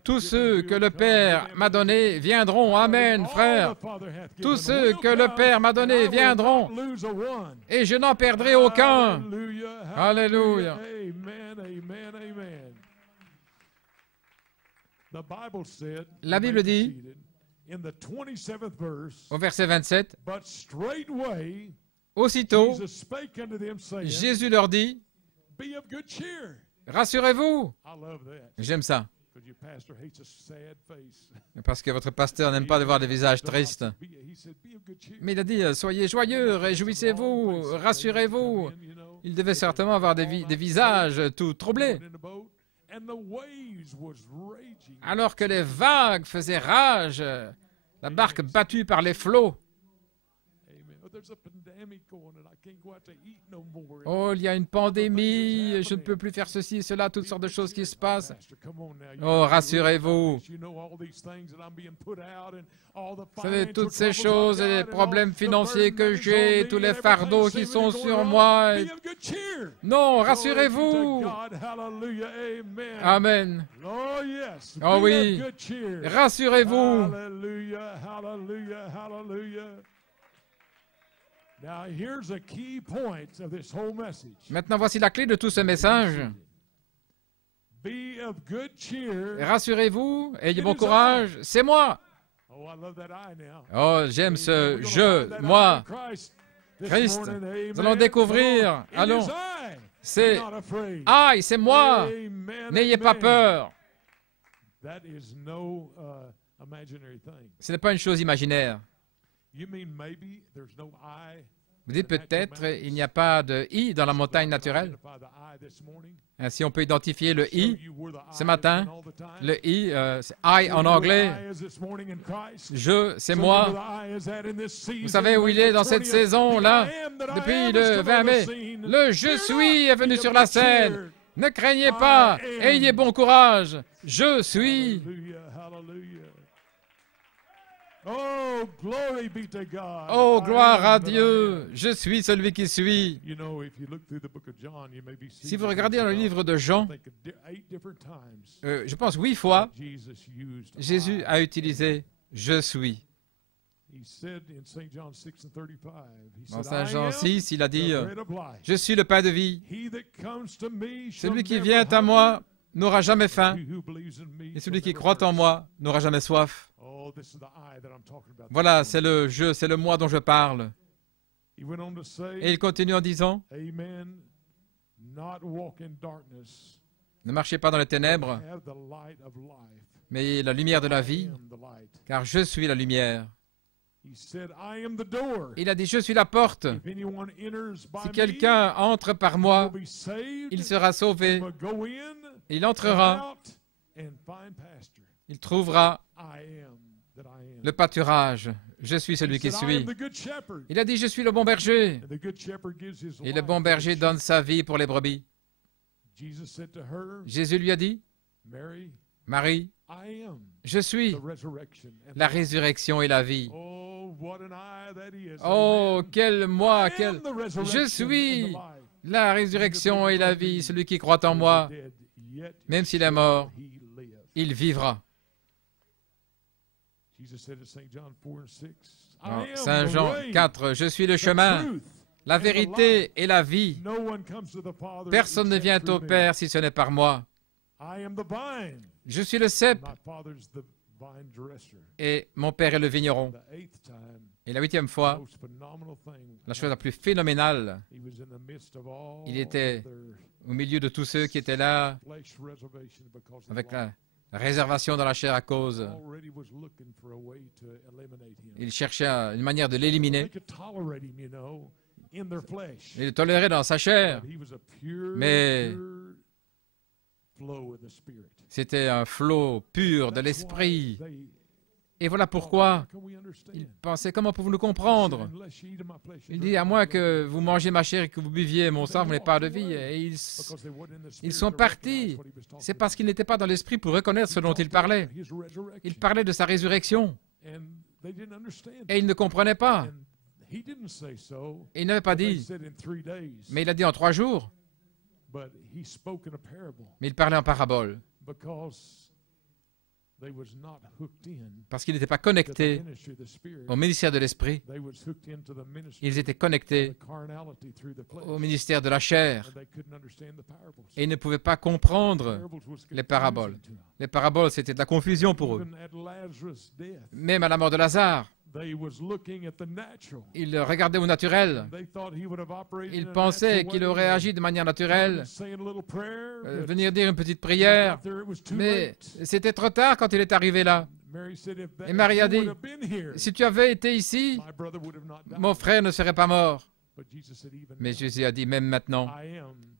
Tous ceux que le Père m'a donnés viendront. Amen, frère. Tous ceux que le Père m'a donnés viendront et je n'en perdrai aucun. Alléluia. La Bible dit, au verset 27, aussitôt, Jésus leur dit, rassurez-vous. J'aime ça. Parce que votre pasteur n'aime pas de voir des visages tristes. Mais il a dit, soyez joyeux, réjouissez-vous, rassurez-vous. Il devait certainement avoir des visages tout troublés. Alors que les vagues faisaient rage, la barque battue par les flots. Oh, il y a une pandémie, je ne peux plus faire ceci, cela, toutes sortes de choses qui se passent. Oh, rassurez-vous. Vous savez, toutes ces choses et les problèmes financiers que j'ai, tous les fardeaux qui sont sur moi. Non, rassurez-vous. Amen. yes. Oh Be oui. of good cheer. Rassurez-vous. Hallelujah, hallelujah, hallelujah. Now here's a key point of this whole message. Maintenant, voici la clé de tout ce message. Be of good cheer. Rassurez-vous, ayez bon courage, c'est moi. Oh, I love that I now. Oh, j'aime ce We're gonna je, find that I moi, in Christ this Christ. morning. Nous allons Amen. découvrir. It Allons. is I. C'est Not afraid. aïe, c'est moi. Amen, N'ayez pas amen. peur. That is no imaginary thing. Ce n'est pas une chose imaginaire. You mean maybe there's no I? Vous dites peut-être il n'y a pas de i dans la montagne naturelle. Ainsi, on peut identifier le i ce matin. Le i, c'est I en anglais. Je, c'est moi. Vous savez où il est dans cette saison-là? Depuis le 20 mai. Le je suis est venu sur la scène. Ne craignez pas, ayez bon courage. Je suis. Oh, glory be to God. Oh, gloire à I am that I Dieu. am. Je suis celui qui suis. You know, if you look through the book of John, you may be Si vous regardez dans le livre de Jean, I think of 8 different times je pense 8 fois, Jesus used Jésus I. a utilisé « je suis ». He said in St. John 6:35, he Dans said, Saint I Jean am 6, il a dit the bread of life. « Je suis le pain de vie. He that comes to me shall Celui qui never vient à hunger. moi n'aura jamais faim, He who believes in me et shall celui qui never croit en thirst. moi n'aura jamais soif. » Oh, this is the I that I'm talking about. Voilà, c'est le « je », c'est le « moi » dont je parle. He went on to say, Et il continue en disant Amen. Not walk in darkness. « Ne marchez pas dans les ténèbres, Have the light of life. mais la lumière de la vie, I am the light. car je suis la lumière. He said, I am the door. » Il a dit « Je suis la porte. If anyone enters by Si me, quelqu'un entre par he moi, will be saved, il sera sauvé. will go in, Il entrera, come out, and find pasture. il trouvera I am that I am. le pâturage. Je suis He celui qui said, I am suis. the good shepherd. Il a dit, je suis le bon berger. And the good shepherd gives his Et le life bon for the berger sheep. donne sa vie pour les brebis. Jesus said to her, Jésus lui a dit, Mary, Marie, I am je suis the resurrection and la the life. résurrection et la vie. Oh, what an I that is. Oh, Amen. quel I moi, am quel... the resurrection Je and the suis life. la résurrection et la vie. Celui qui croit en moi, même s'il est mort, il vivra. Dans Saint Jean 4, je suis le chemin, la vérité et la vie. Personne ne vient au Père si ce n'est par moi. Je suis le cep et mon Père est le vigneron. Et la 8e fois, la chose la plus phénoménale, il était au milieu de tous ceux qui étaient là avec la réservation dans la chair à cause. Il cherchait une manière de l'éliminer. Il le tolérait dans sa chair, mais c'était un flot pur de l'esprit. Et voilà pourquoi il pensait, comment pouvons-nous comprendre? Il dit, à moins que vous mangiez ma chair et que vous buviez mon sang, vous n'avez pas de vie. Et ils sont partis. C'est parce qu'ils n'étaient pas dans l'esprit pour reconnaître ce dont il parlait. Il parlait de sa résurrection. Et ils ne comprenaient pas. Et il n'avait pas dit, mais il a dit en 3 jours. Mais il parlait en parabole. Parce qu'ils n'étaient pas connectés au ministère de l'Esprit. Ils étaient connectés au ministère de la chair. Et ils ne pouvaient pas comprendre les paraboles. Les paraboles, c'était de la confusion pour eux. Même à la mort de Lazare, ils regardaient au naturel. Ils pensaient qu'il aurait agi de manière naturelle, venir dire une petite prière, mais c'était trop tard quand il est arrivé là. Et Marie a dit, si tu avais été ici, mon frère ne serait pas mort. Mais Jésus a dit, même maintenant,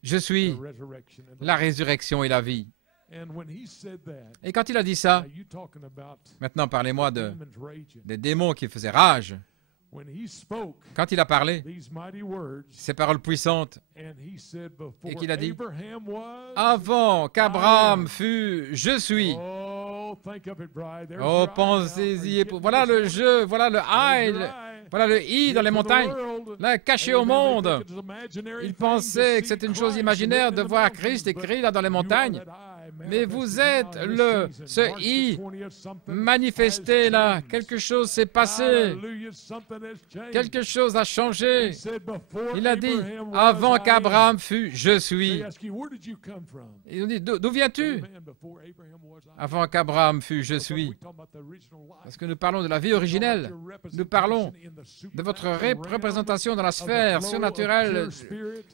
je suis la résurrection et la vie. Et quand il a dit ça, maintenant parlez-moi des démons qui faisaient rage. Quand il a parlé ces paroles puissantes et qu'il a dit, avant qu'Abraham fût, je suis. Oh, pensez-y. Voilà le je, voilà le I, voilà le I dans les montagnes, là, caché au monde. Il pensait que c'était une chose imaginaire de voir Christ écrit là dans les montagnes. Mais vous êtes ce I manifesté là. Quelque chose s'est passé. Quelque chose a changé. Il a dit, avant qu'Abraham fût, je suis. Il dit, d'où viens-tu? Avant qu'Abraham fût, je suis. Parce que nous parlons de la vie originelle. Nous parlons de votre représentation dans la sphère surnaturelle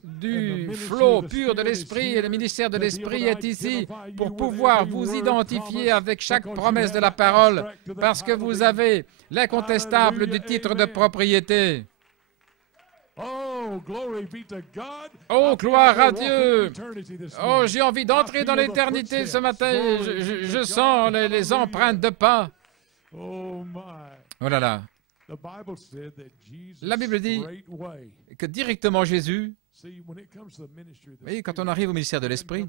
du flot pur de l'Esprit, et le ministère de l'Esprit est ici pour pouvoir vous identifier avec chaque promesse de la parole, parce que vous avez l'incontestable du titre de propriété. Oh, gloire à Dieu! Oh, j'ai envie d'entrer dans l'éternité ce matin. Je sens les empreintes de pas. Oh là là. La Bible dit que directement Jésus, voyez, quand on arrive au ministère de l'Esprit,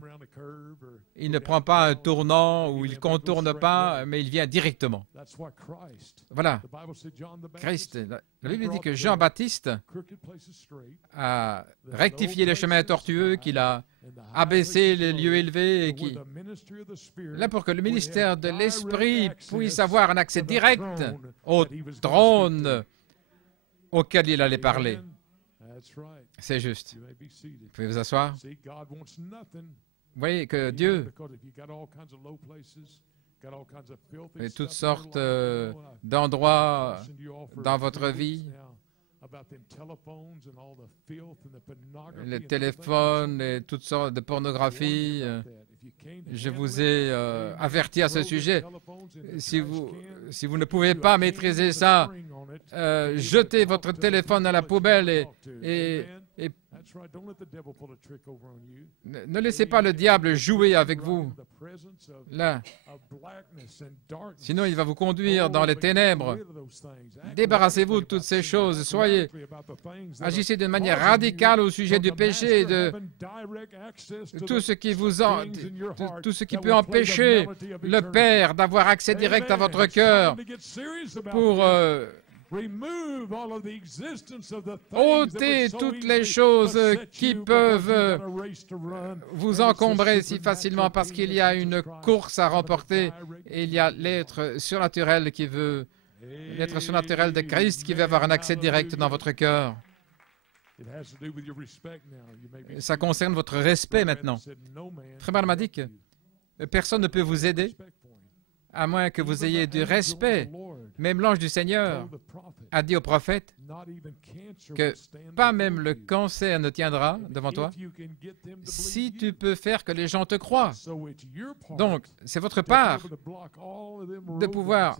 il ne prend pas un tournant ou il ne contourne pas, mais il vient directement. Voilà. Christ, la Bible dit que Jean-Baptiste a rectifié les chemins tortueux, qu'il a abaissé les lieux élevés, et là pour que le ministère de l'Esprit puisse avoir un accès direct au trône auquel il allait parler. C'est juste. Vous pouvez vous asseoir. Vous voyez que Dieu a toutes sortes d'endroits dans votre vie. Les téléphones et toutes sortes de pornographie. Je vous ai averti à ce sujet. Si vous ne pouvez pas maîtriser ça, jetez votre téléphone à la poubelle et ne laissez pas le diable jouer avec vous. Là. Sinon, il va vous conduire dans les ténèbres. Débarrassez-vous de toutes ces choses. Agissez de manière radicale au sujet du péché et de tout ce qui peut empêcher le Père d'avoir accès direct à votre cœur pour ôter toutes les choses qui peuvent vous encombrer si facilement, parce qu'il y a une course à remporter et il y a l'être surnaturel de Christ qui veut avoir un accès direct dans votre cœur. Ça concerne votre respect maintenant. Frère Branham m'a dit que personne ne peut vous aider à moins que vous ayez du respect. Même l'ange du Seigneur a dit au prophète que pas même le cancer ne tiendra devant toi si tu peux faire que les gens te croient. Donc, c'est votre part de pouvoir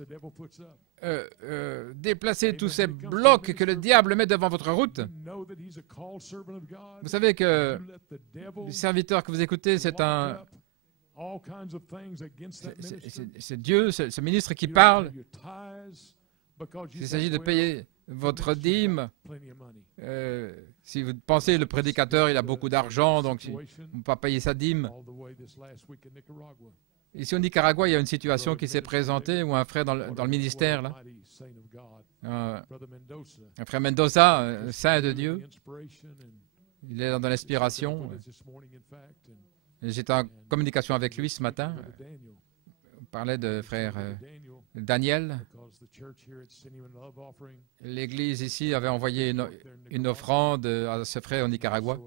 déplacer tous ces blocs que le diable met devant votre route. Vous savez que le serviteur que vous écoutez, c'est Dieu, c'est ce ministre qui parle. Il s'agit de payer votre dîme. Si vous pensez le prédicateur, il a beaucoup d'argent, donc il ne peut pas payer sa dîme. Ici au Nicaragua, il y a une situation qui s'est présentée où un frère dans le ministère, là, un frère Mendoza, un saint de Dieu, il est dans l'inspiration. J'étais en communication avec lui ce matin. On parlait de frère Daniel. L'Église ici avait envoyé une offrande à ce frère au Nicaragua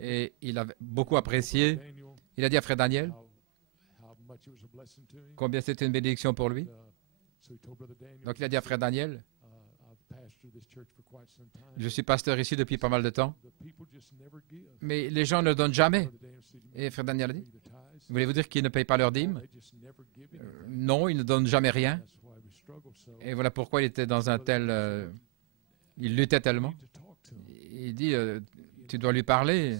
et il a beaucoup apprécié. Il a dit à frère Daniel combien c'était une bénédiction pour lui. Donc il a dit à frère Daniel, je suis pasteur ici depuis pas mal de temps, mais les gens ne donnent jamais. Et frère Daniel a dit, voulez-vous dire qu'ils ne payent pas leur dîme? Non, ils ne donnent jamais rien. Et voilà pourquoi il était dans un tel... il luttait tellement. Il dit, tu dois lui parler.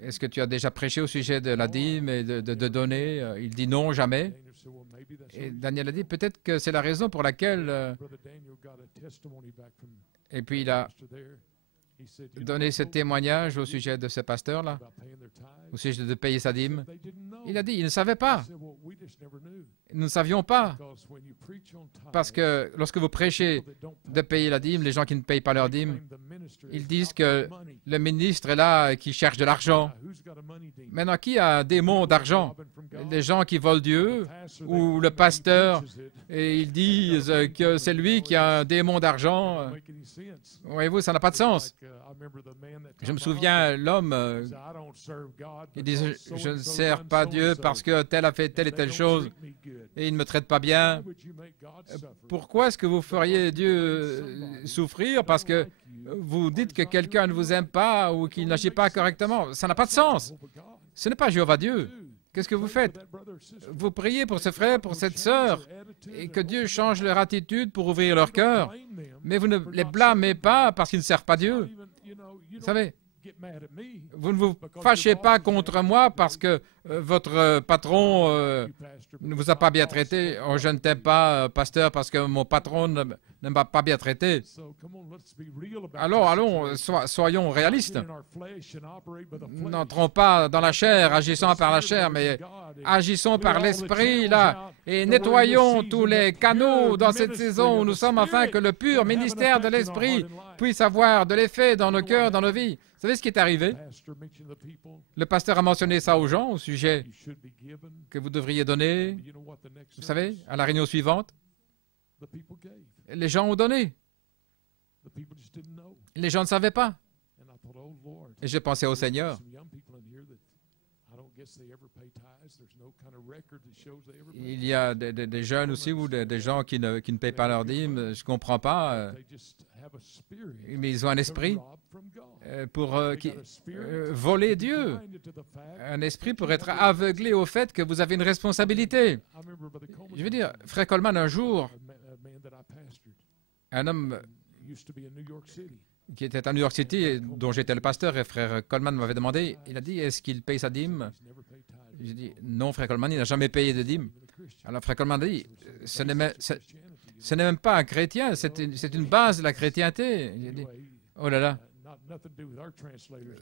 Est-ce que tu as déjà prêché au sujet de la dîme et de donner? Il dit non, jamais. Et Daniel a dit, peut-être que c'est la raison pour laquelle... Et puis il a donné ce témoignage au sujet de ce pasteur-là, au sujet de payer sa dîme. Il a dit, il ne savait pas. Nous ne savions pas. Parce que lorsque vous prêchez de payer la dîme, les gens qui ne payent pas leur dîme, ils disent que le ministre est là qui cherche de l'argent. Maintenant, qui a un démon d'argent? Des gens qui volent Dieu ou le pasteur et ils disent que c'est lui qui a un démon d'argent. Voyez-vous, ça n'a pas de sens. Je me souviens, l'homme, il dit, je ne sers pas Dieu parce que tel a fait telle et telle chose et il ne me traite pas bien. Pourquoi est-ce que vous feriez Dieu souffrir parce que vous dites que quelqu'un ne vous aime pas ou qu'il n'agit pas correctement? Ça n'a pas de sens. Ce n'est pas Jéhovah Dieu. Qu'est-ce que vous faites? Vous priez pour ce frère, pour cette sœur, et que Dieu change leur attitude pour ouvrir leur cœur. Mais vous ne les blâmez pas parce qu'ils ne servent pas Dieu. Vous savez, vous ne vous fâchez pas contre moi parce que votre patron ne vous a pas bien traité. Oh, je ne t'aime pas, pasteur, parce que mon patron ne m'a pas bien traité. Alors, allons, soyons réalistes. N'entrons pas dans la chair, agissons par la chair, mais agissons par l'esprit, là, et nettoyons tous les canaux dans cette saison où nous sommes, afin que le pur ministère de l'esprit puisse avoir de l'effet dans nos cœurs, dans nos vies. Vous savez ce qui est arrivé? Le pasteur a mentionné ça aux gens au sujet que vous devriez donner, vous savez, à la réunion suivante. Les gens ont donné. Les gens ne savaient pas. Et j'ai pensé au Seigneur. Il y a des jeunes aussi ou des gens qui ne payent pas leur dîme. Je ne comprends pas. Mais ils ont un esprit pour voler Dieu. Un esprit pour être aveuglé au fait que vous avez une responsabilité. Je veux dire, Frère Coleman, un jour, un homme qui était à New York City, et dont j'étais le pasteur, et Frère Coleman m'avait demandé, il a dit, est-ce qu'il paye sa dîme? J'ai dit, non, Frère Coleman, il n'a jamais payé de dîme. Alors Frère Coleman a dit, ce n'est même pas un chrétien, c'est une base de la chrétienté. J'ai dit, oh là là,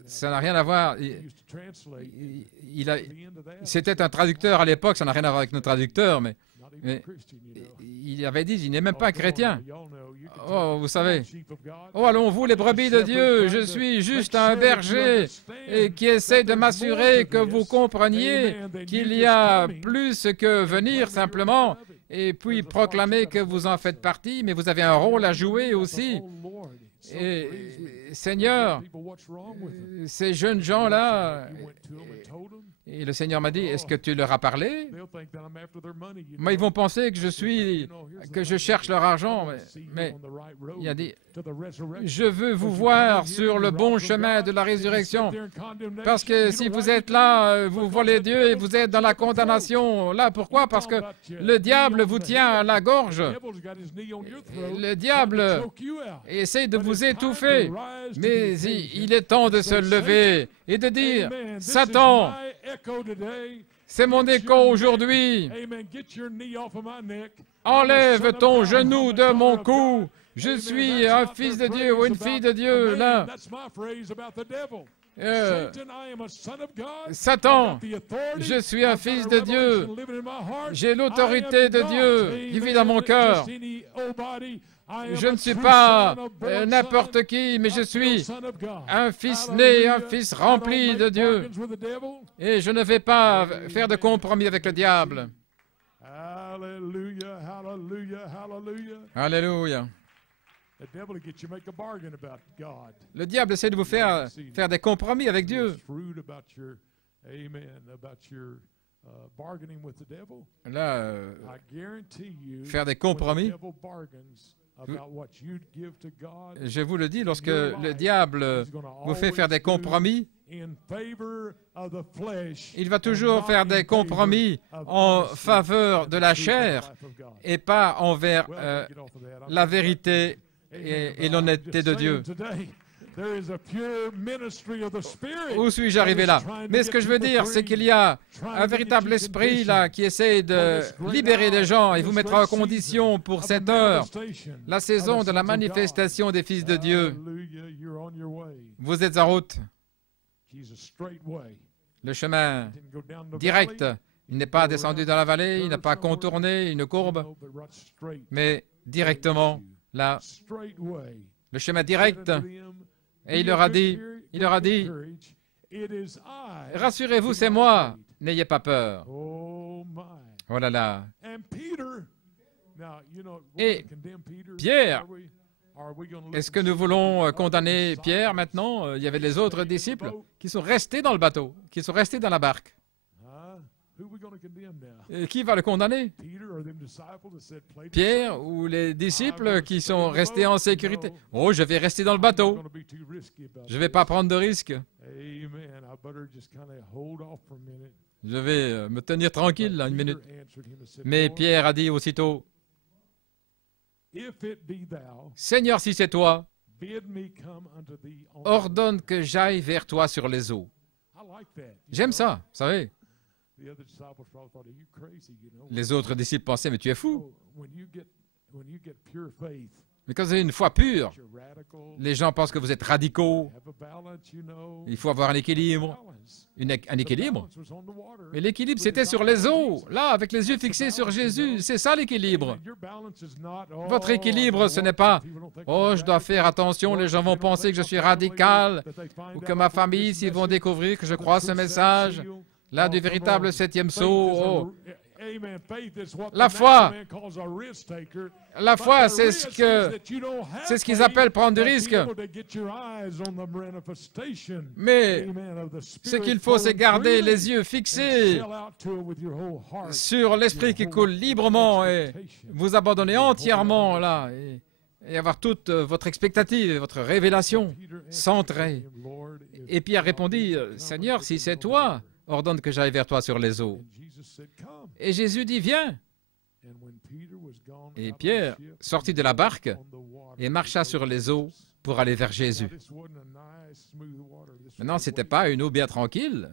ça n'a rien à voir. C'était un traducteur à l'époque, ça n'a rien à voir avec nos traducteurs, mais il avait dit, il n'est même pas chrétien. Oh, vous savez. Oh, allons, vous, les brebis de Dieu, je suis juste un berger et qui essaie de m'assurer que vous compreniez qu'il y a plus que venir simplement et puis proclamer que vous en faites partie, mais vous avez un rôle à jouer aussi. Et Seigneur, ces jeunes gens-là, et le Seigneur m'a dit, est-ce que tu leur as parlé? Moi, ils vont penser que je cherche leur argent, mais il a dit, je veux vous voir sur le bon chemin de la résurrection, parce que si vous êtes là, vous volez Dieu et vous êtes dans la condamnation. Là, pourquoi? Parce que le diable vous tient à la gorge. Le diable essaie de vous étouffer, mais il est temps de se lever et de dire, Satan, c'est mon écho aujourd'hui. Enlève ton genou de mon cou. Je suis un fils de Dieu ou une fille de Dieu, là. Satan, je suis un fils de Dieu. J'ai l'autorité de Dieu qui vit dans mon cœur. Je ne suis pas n'importe qui, mais je suis un fils né, un fils rempli de Dieu. Et je ne vais pas faire de compromis avec le diable. Alléluia. Le diable essaie de vous faire des compromis avec Dieu. Là, faire des compromis. Je vous le dis, lorsque le diable vous fait faire des compromis, il va toujours faire des compromis en faveur de la chair et pas envers la vérité et l'honnêteté de Dieu. Où suis-je arrivé là? Mais ce que je veux dire, c'est qu'il y a un véritable esprit là qui essaie de libérer les gens et vous mettre en condition pour cette heure, la saison de la manifestation des fils de Dieu. Vous êtes en route. Le chemin direct, il n'est pas descendu dans la vallée, il n'a pas contourné une courbe, mais directement là, le chemin direct. Et il leur a dit, Rassurez-vous, c'est moi. N'ayez pas peur. Oh my. Oh là là. And Peter. Now, you know, Et we're gonna condemn Peter. Pierre, Are we? Are we gonna look est-ce and que nous see voulons the condamner other Pierre disciples? maintenant? Il y avait les autres disciples qui sont restés dans le bateau, qui sont restés dans la barque. Huh? Who we gonna condemn now? Et qui va le condamner? Peter or them disciples that said, "Play to Pierre yourself"? ou les disciples qui sont restés en sécurité? Oh, je vais rester dans le bateau. Gonna be too risky about Je ne vais this. pas prendre de risques. Amen. I better just kind of hold off for a minute. Je vais me tenir tranquille là, une Peter minute. answered him and said, Mais "Lord, Pierre a dit aussitôt, if it be thou, Seigneur, si c'est toi, bid me come unto thee on the ordonne que j'aille vers toi sur les eaux. I like that. You J'aime know? ça, vous savez. The other disciples probably thought, "Are you crazy?" You know. Les autres disciples pensaient, mais tu es fou. Oh, when you get pure faith, Mais quand vous avez une foi pure, you're radical. les gens pensent que vous êtes radicaux. Have a balance, you know. Il faut avoir un équilibre. Balance. Un équilibre. The balance was on the water. Mais l'équilibre, With c'était his sur eyes les on eaux, Jesus. là, avec les yeux fixés sur Jésus. C'est ça l'équilibre. Amen. Your balance is not, oh, Votre équilibre, I ce don't n'est want pas, people don't think oh, I'm je dois faire radical. attention, les gens Or vont they don't penser que je think suis my family, radical, that they find ou out que ma about famille, this s'ils vont message, découvrir que je of the crois ce true message, seal. là, Oh, du come véritable on. septième Faith saut. is a- Oh. Amen. Faith is what La the foi. natural man calls a risk taker. La But foi, the c'est risk ce is que, that you don't have c'est ce qu'ils faith appellent prendre du to be risque. able to get your eyes on the manifestation, Mais amen, of the ce Spirit qu'il faut, c'est flowing garder freely les yeux and fixés sell out to it with your whole heart, sur l'esprit qui coule librement et vous abandonner entièrement là et avoir toute votre expectative et votre révélation centrée. Lord, if Et Pierre répondit, Seigneur, si c'est toi, ordonne que j'aille vers toi sur les eaux. And Jesus said, "Come." Et Jésus dit, viens. And when Peter was gone Et out of the Pierre ship, sortit de la barque on the water, et marcha sur les eaux pour aller vers Now, Jésus. this wasn't a nice, smooth water. This Maintenant, was ce n'était pas une eau bien tranquille,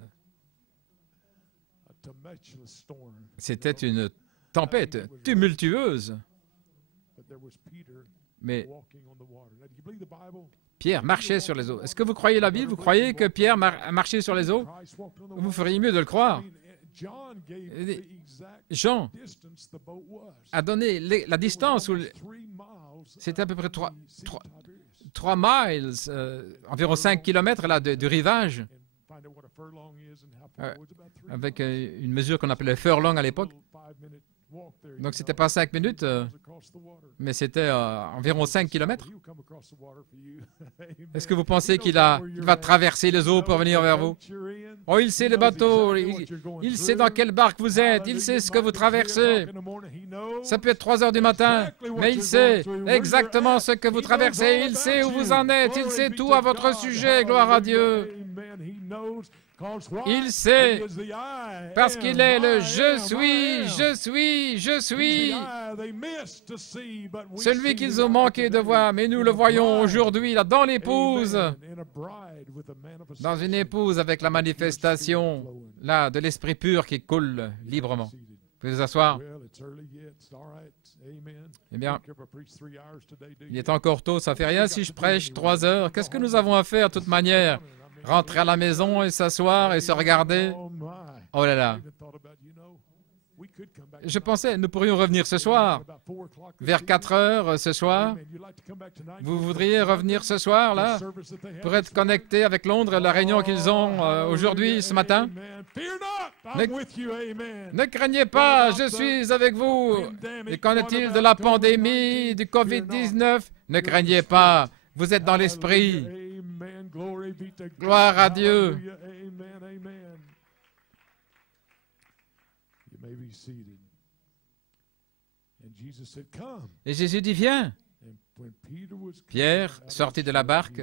a tumultuous storm. c'était une tempête tumultueuse. But there was Peter Mais walking on the water. Now, do you believe the Bible? Pierre marchait sur les eaux. Est-ce que vous croyez la Bible? Vous croyez que Pierre a marché sur les eaux? Christ walked on the Vous water. feriez mieux de le croire. I mean, John gave Et the exact Jean distance the boat was. a donné la distance, où Almost 3 miles c'était à peu près of 3 the Sea of Tiberias. 3 miles, environ 5 kilomètres là, du rivage, And find out what a furlong is and how far it was, about 3 avec miles. une mesure qu'on appelait furlong à l'époque. Little 5-minute walk there, you Donc, c'était know, pas 5 minutes, 3 miles across the water. mais c'était environ 5 kilomètres. He'll come across the water for you. Est-ce que vous Amen. pensez He qu'il knows where il you're va at. traverser les eaux pour venir vers vous? Oh, il sait le bateau, il sait dans quelle barque vous êtes, il sait ce que vous traversez. Ça peut être 3 heures du matin, mais il sait exactement ce que vous traversez, il sait où vous en êtes, il sait tout à votre sujet, gloire à Dieu. Il sait, parce qu'il est le je suis, je suis, je suis. Celui qu'ils ont manqué de voir, mais nous le voyons aujourd'hui là dans l'épouse, dans une épouse avec la manifestation là de l'esprit pur qui coule librement. Vous pouvez vous asseoir. Eh bien, il est encore tôt, ça fait rien si je prêche 3 heures. Qu'est-ce que nous avons à faire de toute manière? Rentrer à la maison et s'asseoir et se regarder. Oh là là. Je pensais, nous pourrions revenir ce soir, vers 4 heures ce soir. Vous voudriez revenir ce soir, là, pour être connecté avec Londres, la réunion qu'ils ont aujourd'hui, ce matin? Ne craignez pas, je suis avec vous. Et qu'en est-il de la pandémie, du Covid-19? Ne craignez pas, vous êtes dans l'esprit. Gloire à Dieu. Et Jésus dit, viens. Pierre sortit de la barque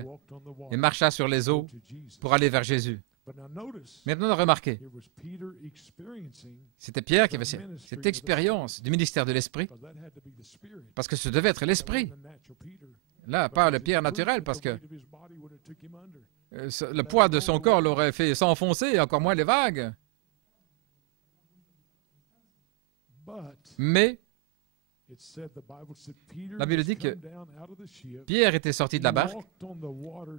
et marcha sur les eaux pour aller vers Jésus. Maintenant, remarquez, c'était Pierre qui avait cette expérience du ministère de l'Esprit, parce que ce devait être l'Esprit. Là, pas le Pierre naturel, parce que le poids de son corps l'aurait fait s'enfoncer, et encore moins les vagues. Mais la Bible dit que Pierre était sorti de la barque,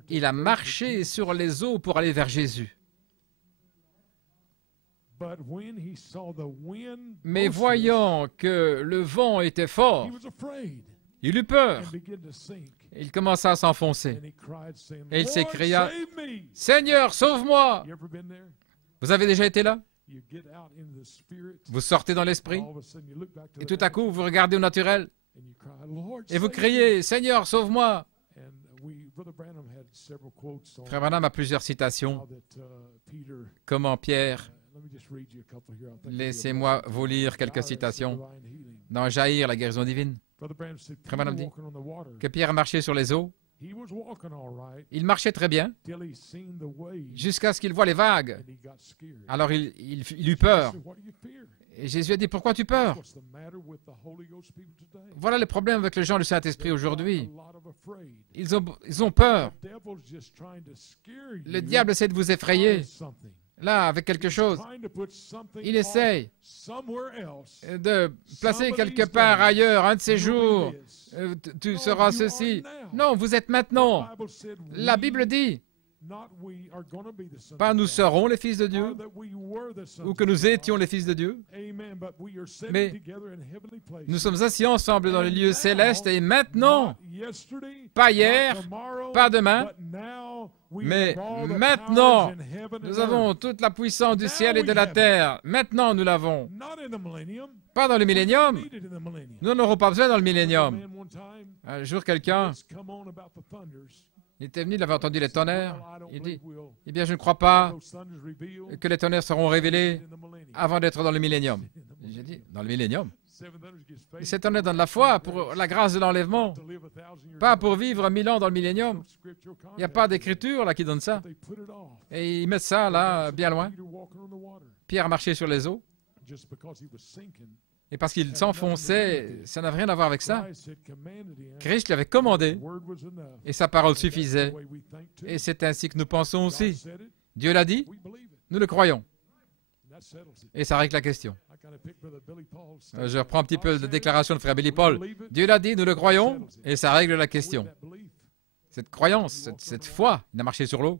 il a marché sur les eaux pour aller vers Jésus. Mais voyant que le vent était fort, il eut peur Il commença à s'enfoncer. And he cried, saying, Et il Lord, s'écria, save me. « Seigneur, sauve-moi !» You ever been there? Vous avez déjà été là? You get out into the spirit, Vous sortez dans l'esprit, all of a sudden you look back to et the tout à coup, vous regardez au naturel, and you cry, Lord, et vous save me. criez, « Seigneur, sauve-moi !» And Brother Branham had several quotes on Frère Branham a plusieurs citations, how that Peter. comment Pierre, Let me just read you a couple here. I think it'll be a laissez-moi blessing. vous lire quelques God has citations, divine healing. dans Jaillir la guérison divine, Brother Branham said, Frère Peter Branham dit walking on the water. que Pierre marchait sur les eaux. He was walking all right Il marchait très bien, till he seen the waves jusqu'à ce qu'il voit les vagues. and he got scared. Alors il eut peur. He said, What do you fear? Et Jésus a dit, pourquoi tu peur? What's the matter with the Holy Ghost people today? Voilà le problème avec les gens du Saint-Esprit aujourd'hui. A lot of afraid. Ils ont peur. The devil's just trying to scare you Le diable essaie de vous effrayer, with something. là, avec quelque chose. Trying to put something Il essaye somewhere else. de placer quelque part ailleurs, un de ces jours, tu seras ceci. Non, vous êtes maintenant. The Bible said La we, Bible dit, not we, are gonna be the sons pas of nous God, serons les fils de Dieu, or that we were the sons ou que of nous God. étions les fils de Dieu. Amen. But we are sitting Mais together in heavenly places. Nous sommes assis ensemble dans les lieux célestes et maintenant, Not yesterday, pas not hier, tomorrow, pas demain, but now we mais have all the maintenant, powers in heaven nous and avons earth. toute la puissance du ciel et de la terre. Maintenant, nous l'avons. Not in the millennium. Pas dans le We millénium. don't need it in the millennium. Nous n'en aurons pas besoin dans le millénium. Man, one time, Un jour, quelqu'un, it's come on about the thunders. il était venu, il avait entendu les tonnerres. Well, I don't Il dit, believe we'll eh bien, je ne crois pas those thunders revealed que les tonnerres seront révélés in the millennium. avant d'être dans le millénium. J'ai dit, dans le millénium. Seven thunders gives faith Et ces tonnerres donnent la foi pour la grâce de l'enlèvement, to live 1,000 years. pas pour vivre 1000 ans dans le millénium. No scriptural Il n'y a pas context. d'écriture là qui donne ça. They put it off. Et ils mettent ça là, bien loin. Peter walking on the water. Pierre marchait sur les eaux. Just because he was sinking. Et parce qu'il s'enfonçait, ça n'avait rien à voir avec ça. Christ had commanded him. Christ lui avait commandé The word was enough. et sa parole And that's suffisait. the way we think too. Et c'est ainsi que nous pensons God aussi. said it, Dieu l'a dit, we believe it. nous le croyons. And that settles it. Et ça règle la question. I kinda picked Brother Billy Paul's Je statement. reprends un petit peu God la said déclaration de frère Billy it, Paul. we believe it. Dieu l'a dit, nous le croyons, et ça règle la With question. that belief, Cette croyance, cette foi, il a marché sur l'eau.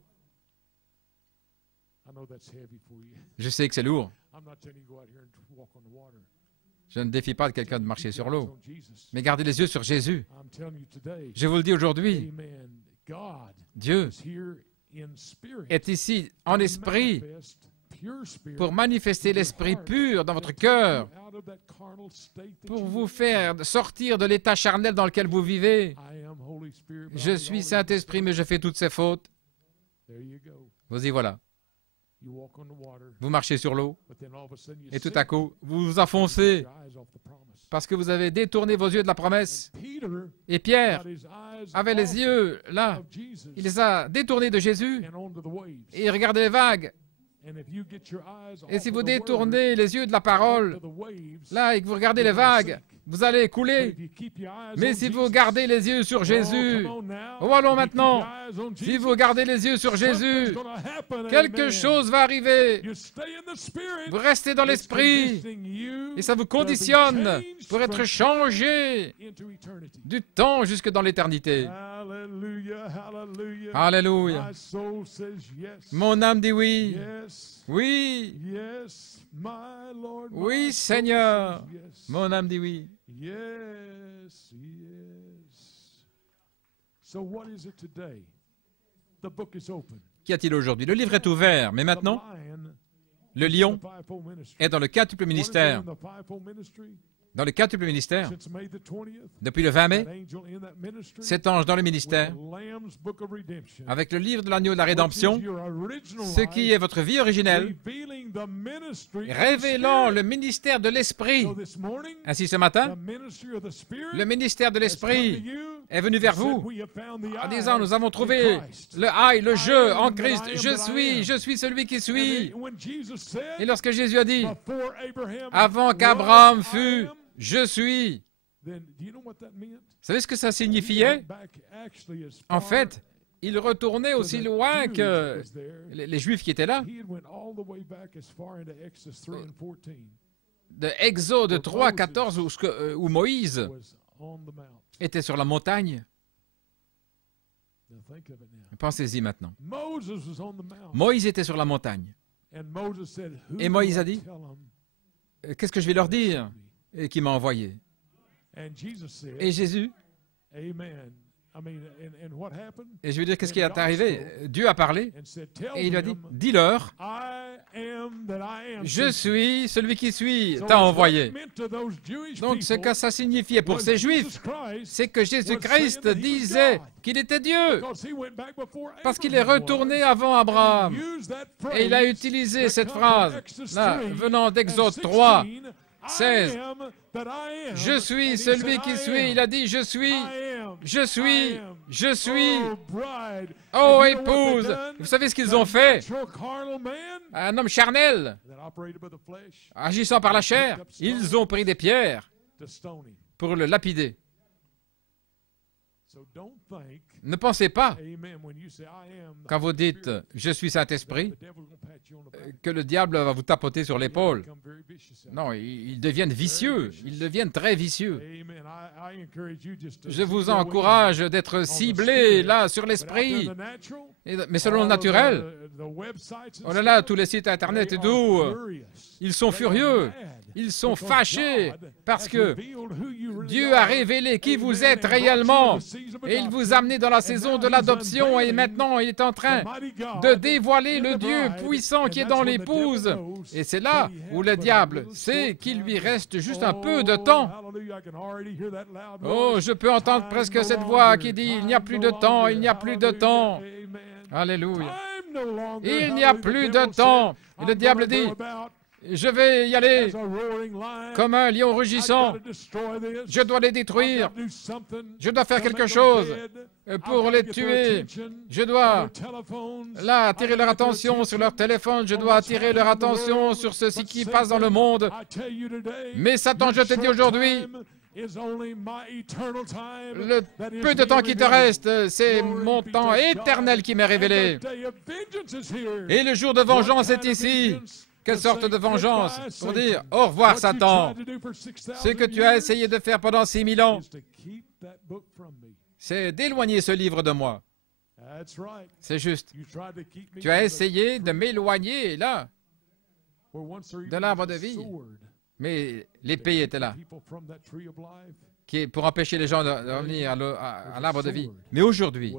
I know that's heavy for you. Je sais que c'est lourd. I'm not telling you to go out here and walk on the water. Je ne défie pas de quelqu'un de marcher sur l'eau. On Jesus. Mais gardez les yeux sur Jésus. I'm telling you today. Je vous le dis aujourd'hui, Amen. God Dieu is here in spirit. est ici en esprit Manifest pure spirit pour manifester l'esprit pur dans votre cœur, out of that carnal state that pour you vous live. faire sortir de l'état charnel dans lequel vous vivez. I am Holy Spirit, but Je I do suis all the Saint-Esprit, mais je fais toutes ces fautes. There you go. Vous y voilà. You walk on the water, Vous marchez sur l'eau, but then all of a sudden you et tout sink. à coup, vous vous enfoncez Your eyes off the promise. parce que vous avez détourné vos yeux de la promesse. Peter Et Pierre got his eyes avait les off yeux là. of Jesus Il les a détournés de Jésus and onto the waves. et il regardait les vagues. And if you get your eyes Et off si of vous the détournez les yeux de la word, parole, onto the waves, là, et que vous regardez les vagues, vous allez but couler. if you keep your eyes Mais on si vous Jesus, gardez les yeux sur Jésus, oh, come on now. oh, allons If you maintenant. keep your eyes on si Jesus, vous gardez les yeux sur something's Jésus, gonna happen, quelque amen. chose va arriver. You stay in the spirit, Vous restez dans it's l'esprit conditioning you et ça vous to be conditionne changed pour être from changé into eternity. du temps jusque dans l'éternité. Hallelujah, hallelujah. Alléluia. My soul says yes. Mon âme dit oui. Yes, Oui. yes, my Lord. Oui, my soul Seigneur. says yes. Mon âme dit oui. Yes, yes. So what is it today? The book is open. Qu'y a-t-il aujourd'hui? Le livre est ouvert, mais maintenant, The lion le in lion the fivefold ministry. est dans le quintuple What is ministère. there in the fivefold ministry? Dans le quintuple ministère, Since May the 20th, depuis le 20 mai, that angel in that ministry cet ange dans le with ministère, the Lamb's book of redemption, avec le livre de l'agneau de la which is rédemption, your original ce qui life, est votre vie originelle, revealing the ministry of the révélant Spirit. le ministère de l'Esprit. So this morning, Ainsi ce matin, the ministry of the Spirit le ministère de has come to l'Esprit you est venu vers and said, vous "We have found the en I disant, nous avons in trouvé Christ." le I, le je en am that Christ. I am Je that I am. suis celui qui And suis. then when Jesus said, Et lorsque Jésus a dit, before Abraham avant was, qu'Abraham I fût, am, je suis. then do you know what that meant? Vous savez ce que ça He signifiait? went back actually as En far fait, il retournait to aussi the loin Jews que that was there. les Juifs qui étaient là, He had went all the way back as far into Exodus 3 and 14 de Exode 3, 14, où Moïse was on the mount. était sur la montagne. Now think of it now. Pensez-y maintenant. Moses was on the mount. Moïse était sur la montagne. And Moses said, Who Et do Moïse I a dit, tell 'em Qu'est-ce que je vais leur that dire? sent me? Et qui m'a envoyé. And Jesus said, Et Jésus Amen. Et je veux dire, qu'est-ce qui est arrivé? Dieu a parlé et il a dit, dis-leur, je suis celui qui suis, t'a envoyé. Donc ce que ça signifiait pour ces Juifs, c'est que Jésus-Christ disait qu'il était Dieu, parce qu'il est retourné avant Abraham. Et il a utilisé cette phrase, là, venant d'Exode 3, 16. Je suis celui qui suis. Il a dit, je suis, je suis, je suis. Oh, épouse! Vous savez ce qu'ils ont fait? Un homme charnel, agissant par la chair, ils ont pris des pierres pour le lapider. Ne pensez pas, quand vous dites « Je suis Saint-Esprit », que le diable va vous tapoter sur l'épaule. Non, ils deviennent vicieux, ils deviennent très vicieux. Je vous encourage d'être ciblés là sur l'esprit. Mais selon le naturel, oh là là, tous les sites internet et tout, ils sont furieux, ils sont fâchés parce que Dieu a révélé qui vous êtes réellement et il vous a amené dans la saison de l'adoption et maintenant il est en train de dévoiler le Dieu puissant qui est dans l'épouse. Et c'est là où le diable sait qu'il lui reste juste un peu de temps. Oh, je peux entendre presque cette voix qui dit « Il n'y a plus de temps, il n'y a plus de temps. » Alléluia. Il n'y a plus de temps. Et le diable dit « Je vais y aller comme un lion rugissant. Je dois les détruire. Je dois faire quelque chose pour les tuer. Je dois là attirer leur attention sur leur téléphone. Je dois attirer leur attention sur ceci qui passe dans le monde. Mais Satan, je te dis aujourd'hui, le peu de temps qui te reste, c'est mon temps éternel qui m'est révélé. Et le jour de vengeance est ici. Quelle sorte de vengeance? Pour dire, au revoir Satan. Ce que tu as essayé de faire pendant 6000 ans, c'est d'éloigner ce livre de moi. C'est juste. Tu as essayé de m'éloigner, là, de l'arbre de vie. Mais l'épée était là, pour empêcher les gens de revenir à l'arbre de vie. Mais aujourd'hui,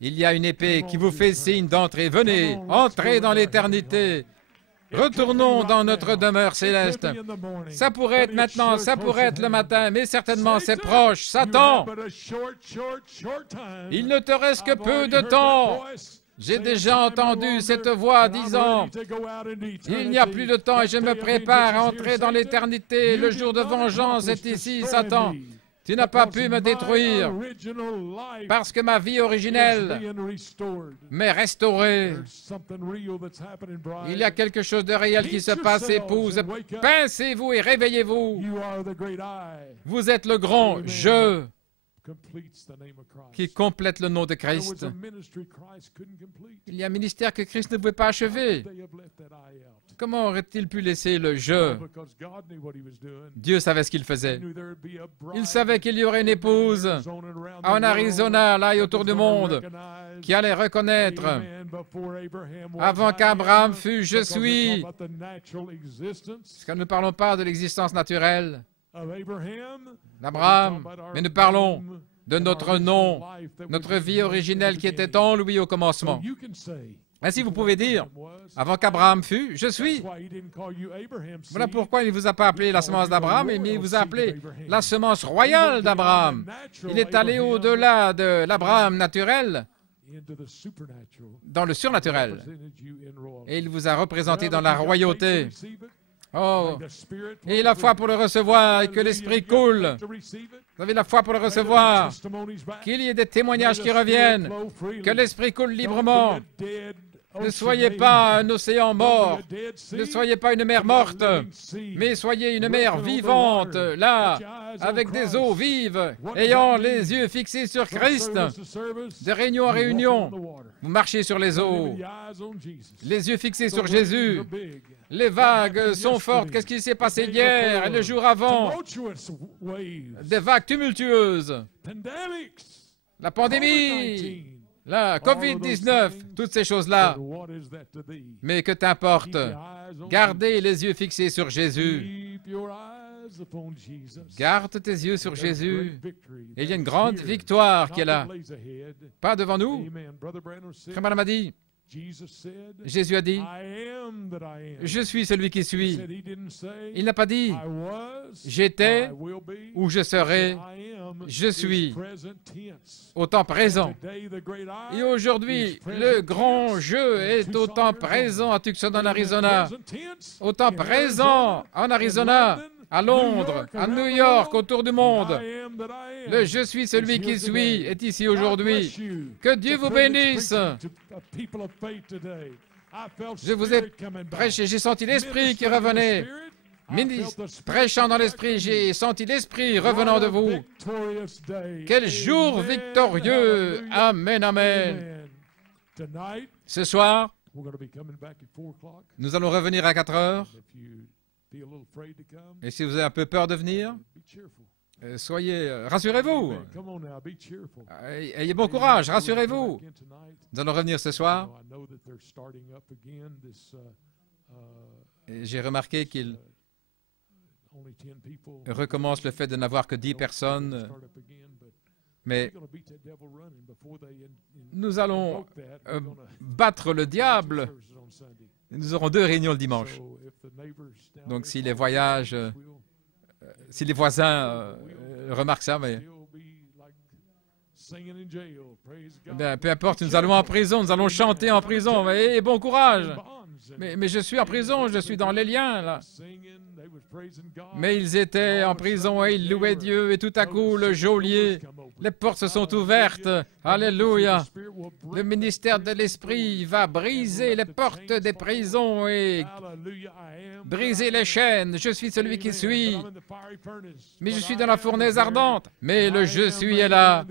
il y a une épée qui vous fait signe d'entrer. Venez, entrez dans l'éternité. Retournons dans notre demeure céleste. Ça pourrait être maintenant, ça pourrait être le matin, mais certainement c'est proche. Satan, il ne te reste que peu de temps. J'ai déjà entendu cette voix disant « Il n'y a plus de temps et je me prépare à entrer dans l'éternité. Le jour de vengeance est ici, Satan. Tu n'as pas pu me détruire parce que ma vie originelle m'est restaurée. Il y a quelque chose de réel qui se passe, épouse. Pincez-vous et réveillez-vous. Vous êtes le grand « Je » qui complète le nom de Christ. Il y a un ministère que Christ ne pouvait pas achever. Comment aurait-il pu laisser le « je » ? Dieu savait ce qu'il faisait. Il savait qu'il y aurait une épouse en Arizona, là et autour du monde, qui allait reconnaître, avant qu'Abraham fût « je suis ». Parce que nous ne parlons pas de l'existence naturelle d'Abraham, mais nous parlons de notre nom, notre vie originelle qui était en lui au commencement. Ainsi, vous pouvez dire, avant qu'Abraham fût, je suis. Voilà pourquoi il ne vous a pas appelé la semence d'Abraham, mais il vous a appelé la semence royale d'Abraham. Il est allé au-delà de l'Abraham naturel, dans le surnaturel. Et il vous a représenté dans la royauté. Oh, et la foi pour le recevoir et que l'Esprit coule. Vous avez la foi pour le recevoir, qu'il y ait des témoignages qui reviennent, que l'Esprit coule librement. Ne soyez pas un océan mort, ne soyez pas une mer morte, mais soyez une mer vivante, là, avec des eaux vives, ayant les yeux fixés sur Christ, de réunion en réunion. Vous marchez sur les eaux, les yeux fixés sur Jésus. Les vagues sont fortes. Qu'est-ce qui s'est passé hier et le jour avant? Des vagues tumultueuses. La pandémie, la COVID-19, toutes ces choses-là. Mais que t'importe, gardez les yeux fixés sur Jésus. Garde tes yeux sur Jésus. Et il y a une grande victoire qui est là. Pas devant nous. Frère Branham a dit, Jésus a dit, je suis celui qui suis. Il n'a pas dit, j'étais ou je serai. Je suis au temps présent. Et aujourd'hui, le grand jeu est au temps présent à Tucson, en Arizona. Au temps présent en Arizona, à Londres, à New York, autour du monde. Le je suis celui qui suis est ici aujourd'hui. Que Dieu vous bénisse. Je vous ai prêché, j'ai senti l'Esprit qui revenait. Prêchant dans l'Esprit, j'ai senti l'Esprit revenant de vous. Quel jour victorieux! Amen, amen. Ce soir, nous allons revenir à 4 heures. Et si vous avez un peu peur de venir, rassurez-vous. Ayez bon courage, rassurez-vous. Nous allons revenir ce soir. J'ai remarqué qu'il recommence le fait de n'avoir que 10 personnes, mais nous allons battre le diable. Nous aurons 2 réunions le dimanche. Donc si les voisins remarquent ça, mais peu importe, nous allons en prison, nous allons chanter en prison, et bon courage. Mais je suis en prison, je suis dans les liens, là. Mais ils étaient en prison et ils louaient Dieu, et tout à coup, le geôlier, les portes se sont ouvertes. Alléluia. Le ministère de l'Esprit va briser les portes des prisons et briser les chaînes. Je suis celui qui suis. Mais je suis dans la fournaise ardente. Mais le je suis est là.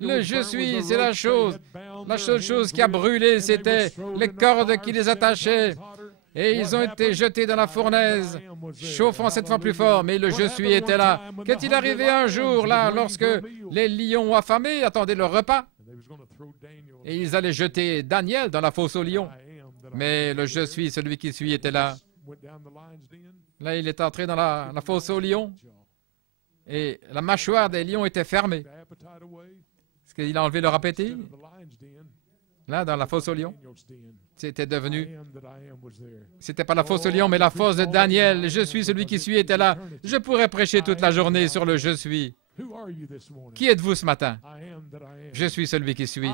Le je suis, c'est la chose. La seule chose qui a brûlé, c'était les cordes qui les attachaient. Et ils ont été jetés dans la fournaise, chauffant 7 fois plus fort. Mais le je suis était là. Qu'est-il arrivé un jour, là, lorsque les lions affamés attendaient leur repas? Et ils allaient jeter Daniel dans la fosse aux lions. Mais le je suis, celui qui suis, était là. Là, il est entré dans la fosse aux lions. Et la mâchoire des lions était fermée. Est-ce qu'il a enlevé leur appétit? Là, dans la fosse aux lions. C'était devenu... C'était pas la fosse aux lions, mais la fosse de Daniel. Je suis celui qui suis était là. Je pourrais prêcher toute la journée sur le je suis. Qui êtes-vous ce matin? Je suis celui qui suis.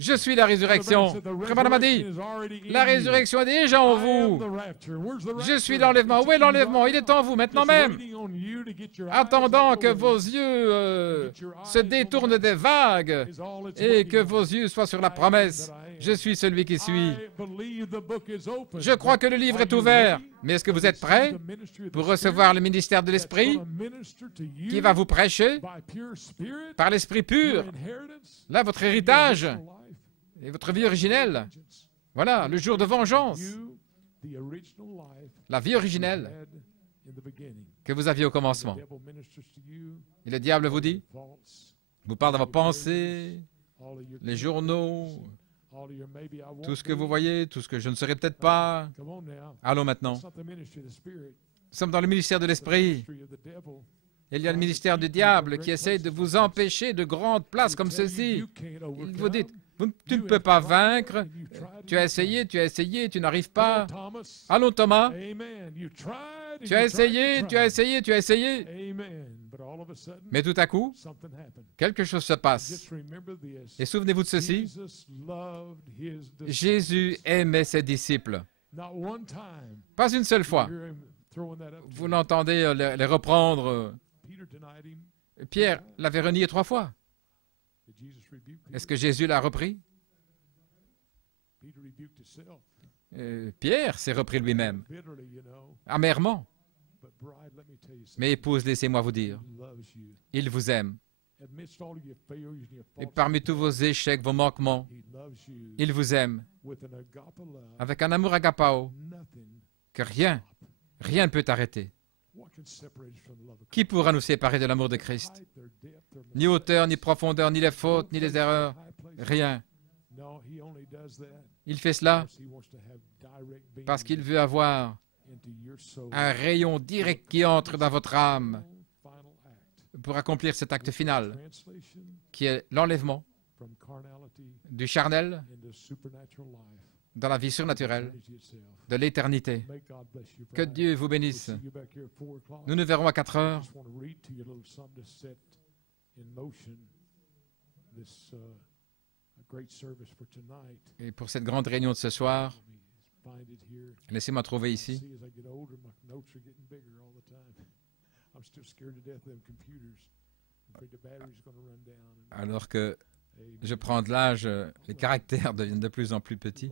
Je suis la résurrection. Frère Branham a dit, la résurrection est déjà en vous. Je suis l'enlèvement. Où est l'enlèvement? Il est en vous maintenant même. Attendant que vos yeux se détournent des vagues et que vos yeux soient sur la promesse. Je suis celui qui suis. Je crois que le livre est ouvert. Mais est-ce que vous êtes prêts pour recevoir le ministère de l'Esprit qui va vous prêcher par l'Esprit pur? Là, votre héritage et votre vie originelle. Voilà, le jour de vengeance. La vie originelle que vous aviez au commencement. Et le diable vous dit, vous parle de vos pensées, les journaux, tout ce que vous voyez, tout ce que je ne serai peut-être pas. Allons maintenant. Nous sommes dans le ministère de l'Esprit. Il y a le ministère du diable qui essaie de vous empêcher de grandes places comme ceci. Vous dites, tu ne peux pas vaincre. Tu as essayé, tu n'arrives pas. Allons, Thomas. Tu as essayé, tu as essayé, tu as essayé. Mais tout à coup, quelque chose se passe. Et souvenez-vous de ceci. Jésus aimait ses disciples. Pas une seule fois. Vous l'entendez les reprendre. Pierre l'avait renié 3 fois. Est-ce que Jésus l'a repris? Pierre s'est repris lui-même, amèrement. Mais épouse, laissez-moi vous dire, il vous aime. Et parmi tous vos échecs, vos manquements, il vous aime avec un amour agapao que rien ne peut arrêter. Qui pourra nous séparer de l'amour de Christ? Ni hauteur, ni profondeur, ni les fautes, ni les erreurs, rien. Il fait cela parce qu'il veut avoir un rayon direct qui entre dans votre âme pour accomplir cet acte final, qui est l'enlèvement du charnel dans la vie surnaturelle de l'éternité. Que Dieu vous bénisse. Nous nous verrons à 4 heures. Et pour cette grande réunion de ce soir, laissez-moi trouver ici. Alors que je prends de l'âge, les caractères deviennent de plus en plus petits.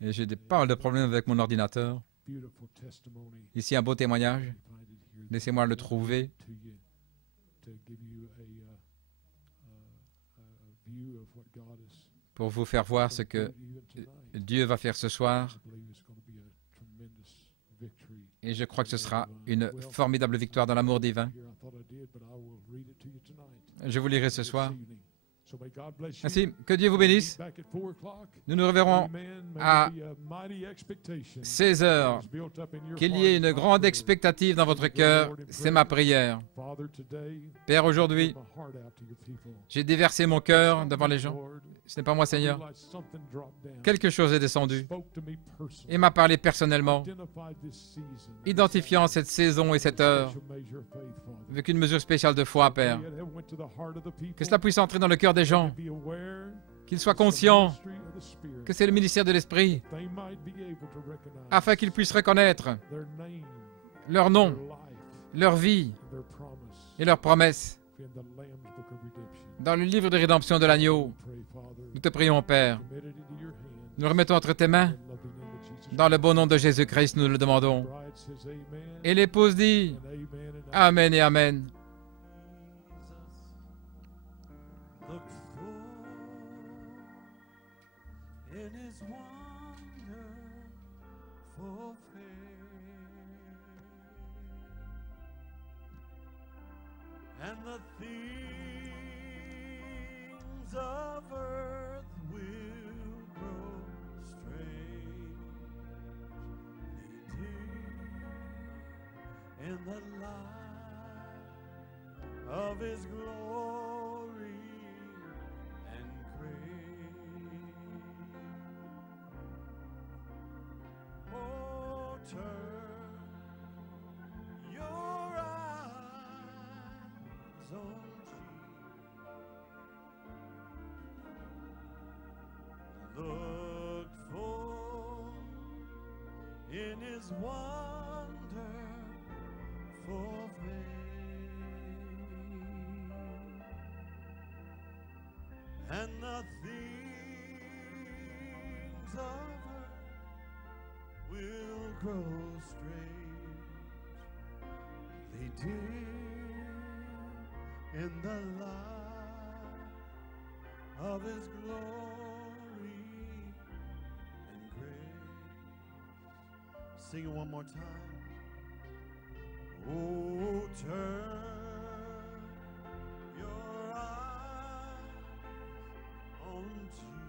Et j'ai pas mal de problèmes avec mon ordinateur. Ici, un beau témoignage. Laissez-moi le trouver. Pour vous faire voir ce que Dieu va faire ce soir. Et je crois que ce sera une formidable victoire dans l'amour divin. Je vous lirai ce soir. Ainsi, que Dieu vous bénisse. Nous nous reverrons à 16 heures. Qu'il y ait une grande expectative dans votre cœur, c'est ma prière. Père, aujourd'hui, j'ai déversé mon cœur devant les gens. Ce n'est pas moi, Seigneur. Quelque chose est descendu et m'a parlé personnellement, identifiant cette saison et cette heure avec une mesure spéciale de foi, Père. Que cela puisse entrer dans le cœur des gens, qu'ils soient conscients que c'est le ministère de l'Esprit, afin qu'ils puissent reconnaître leur nom, leur vie et leurs promesses dans le livre de rédemption de l'agneau. Nous te prions, Père. Nous le remettons entre tes mains. Dans le beau nom de Jésus-Christ, nous le demandons. Et l'épouse dit Amen et Amen. And the things of earth will grow strangely dim in the light of His glory and grace. Oh, turn your eyes on Jesus. Look for in His wonderful face, and the things of earth will grow strangely dim in the light of His glory and grace. Sing it one more time. Oh, turn your eyes on Jesus.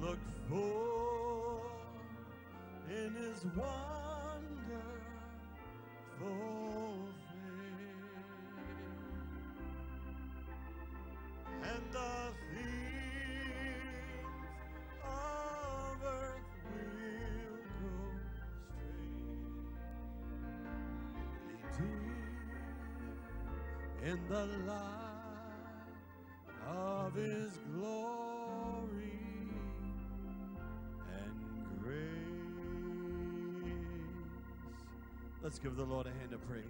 Look for in His wonderful face, and the things of earth will grow strangely dim in the light of His glory and grace. Let's give the Lord a hand of praise.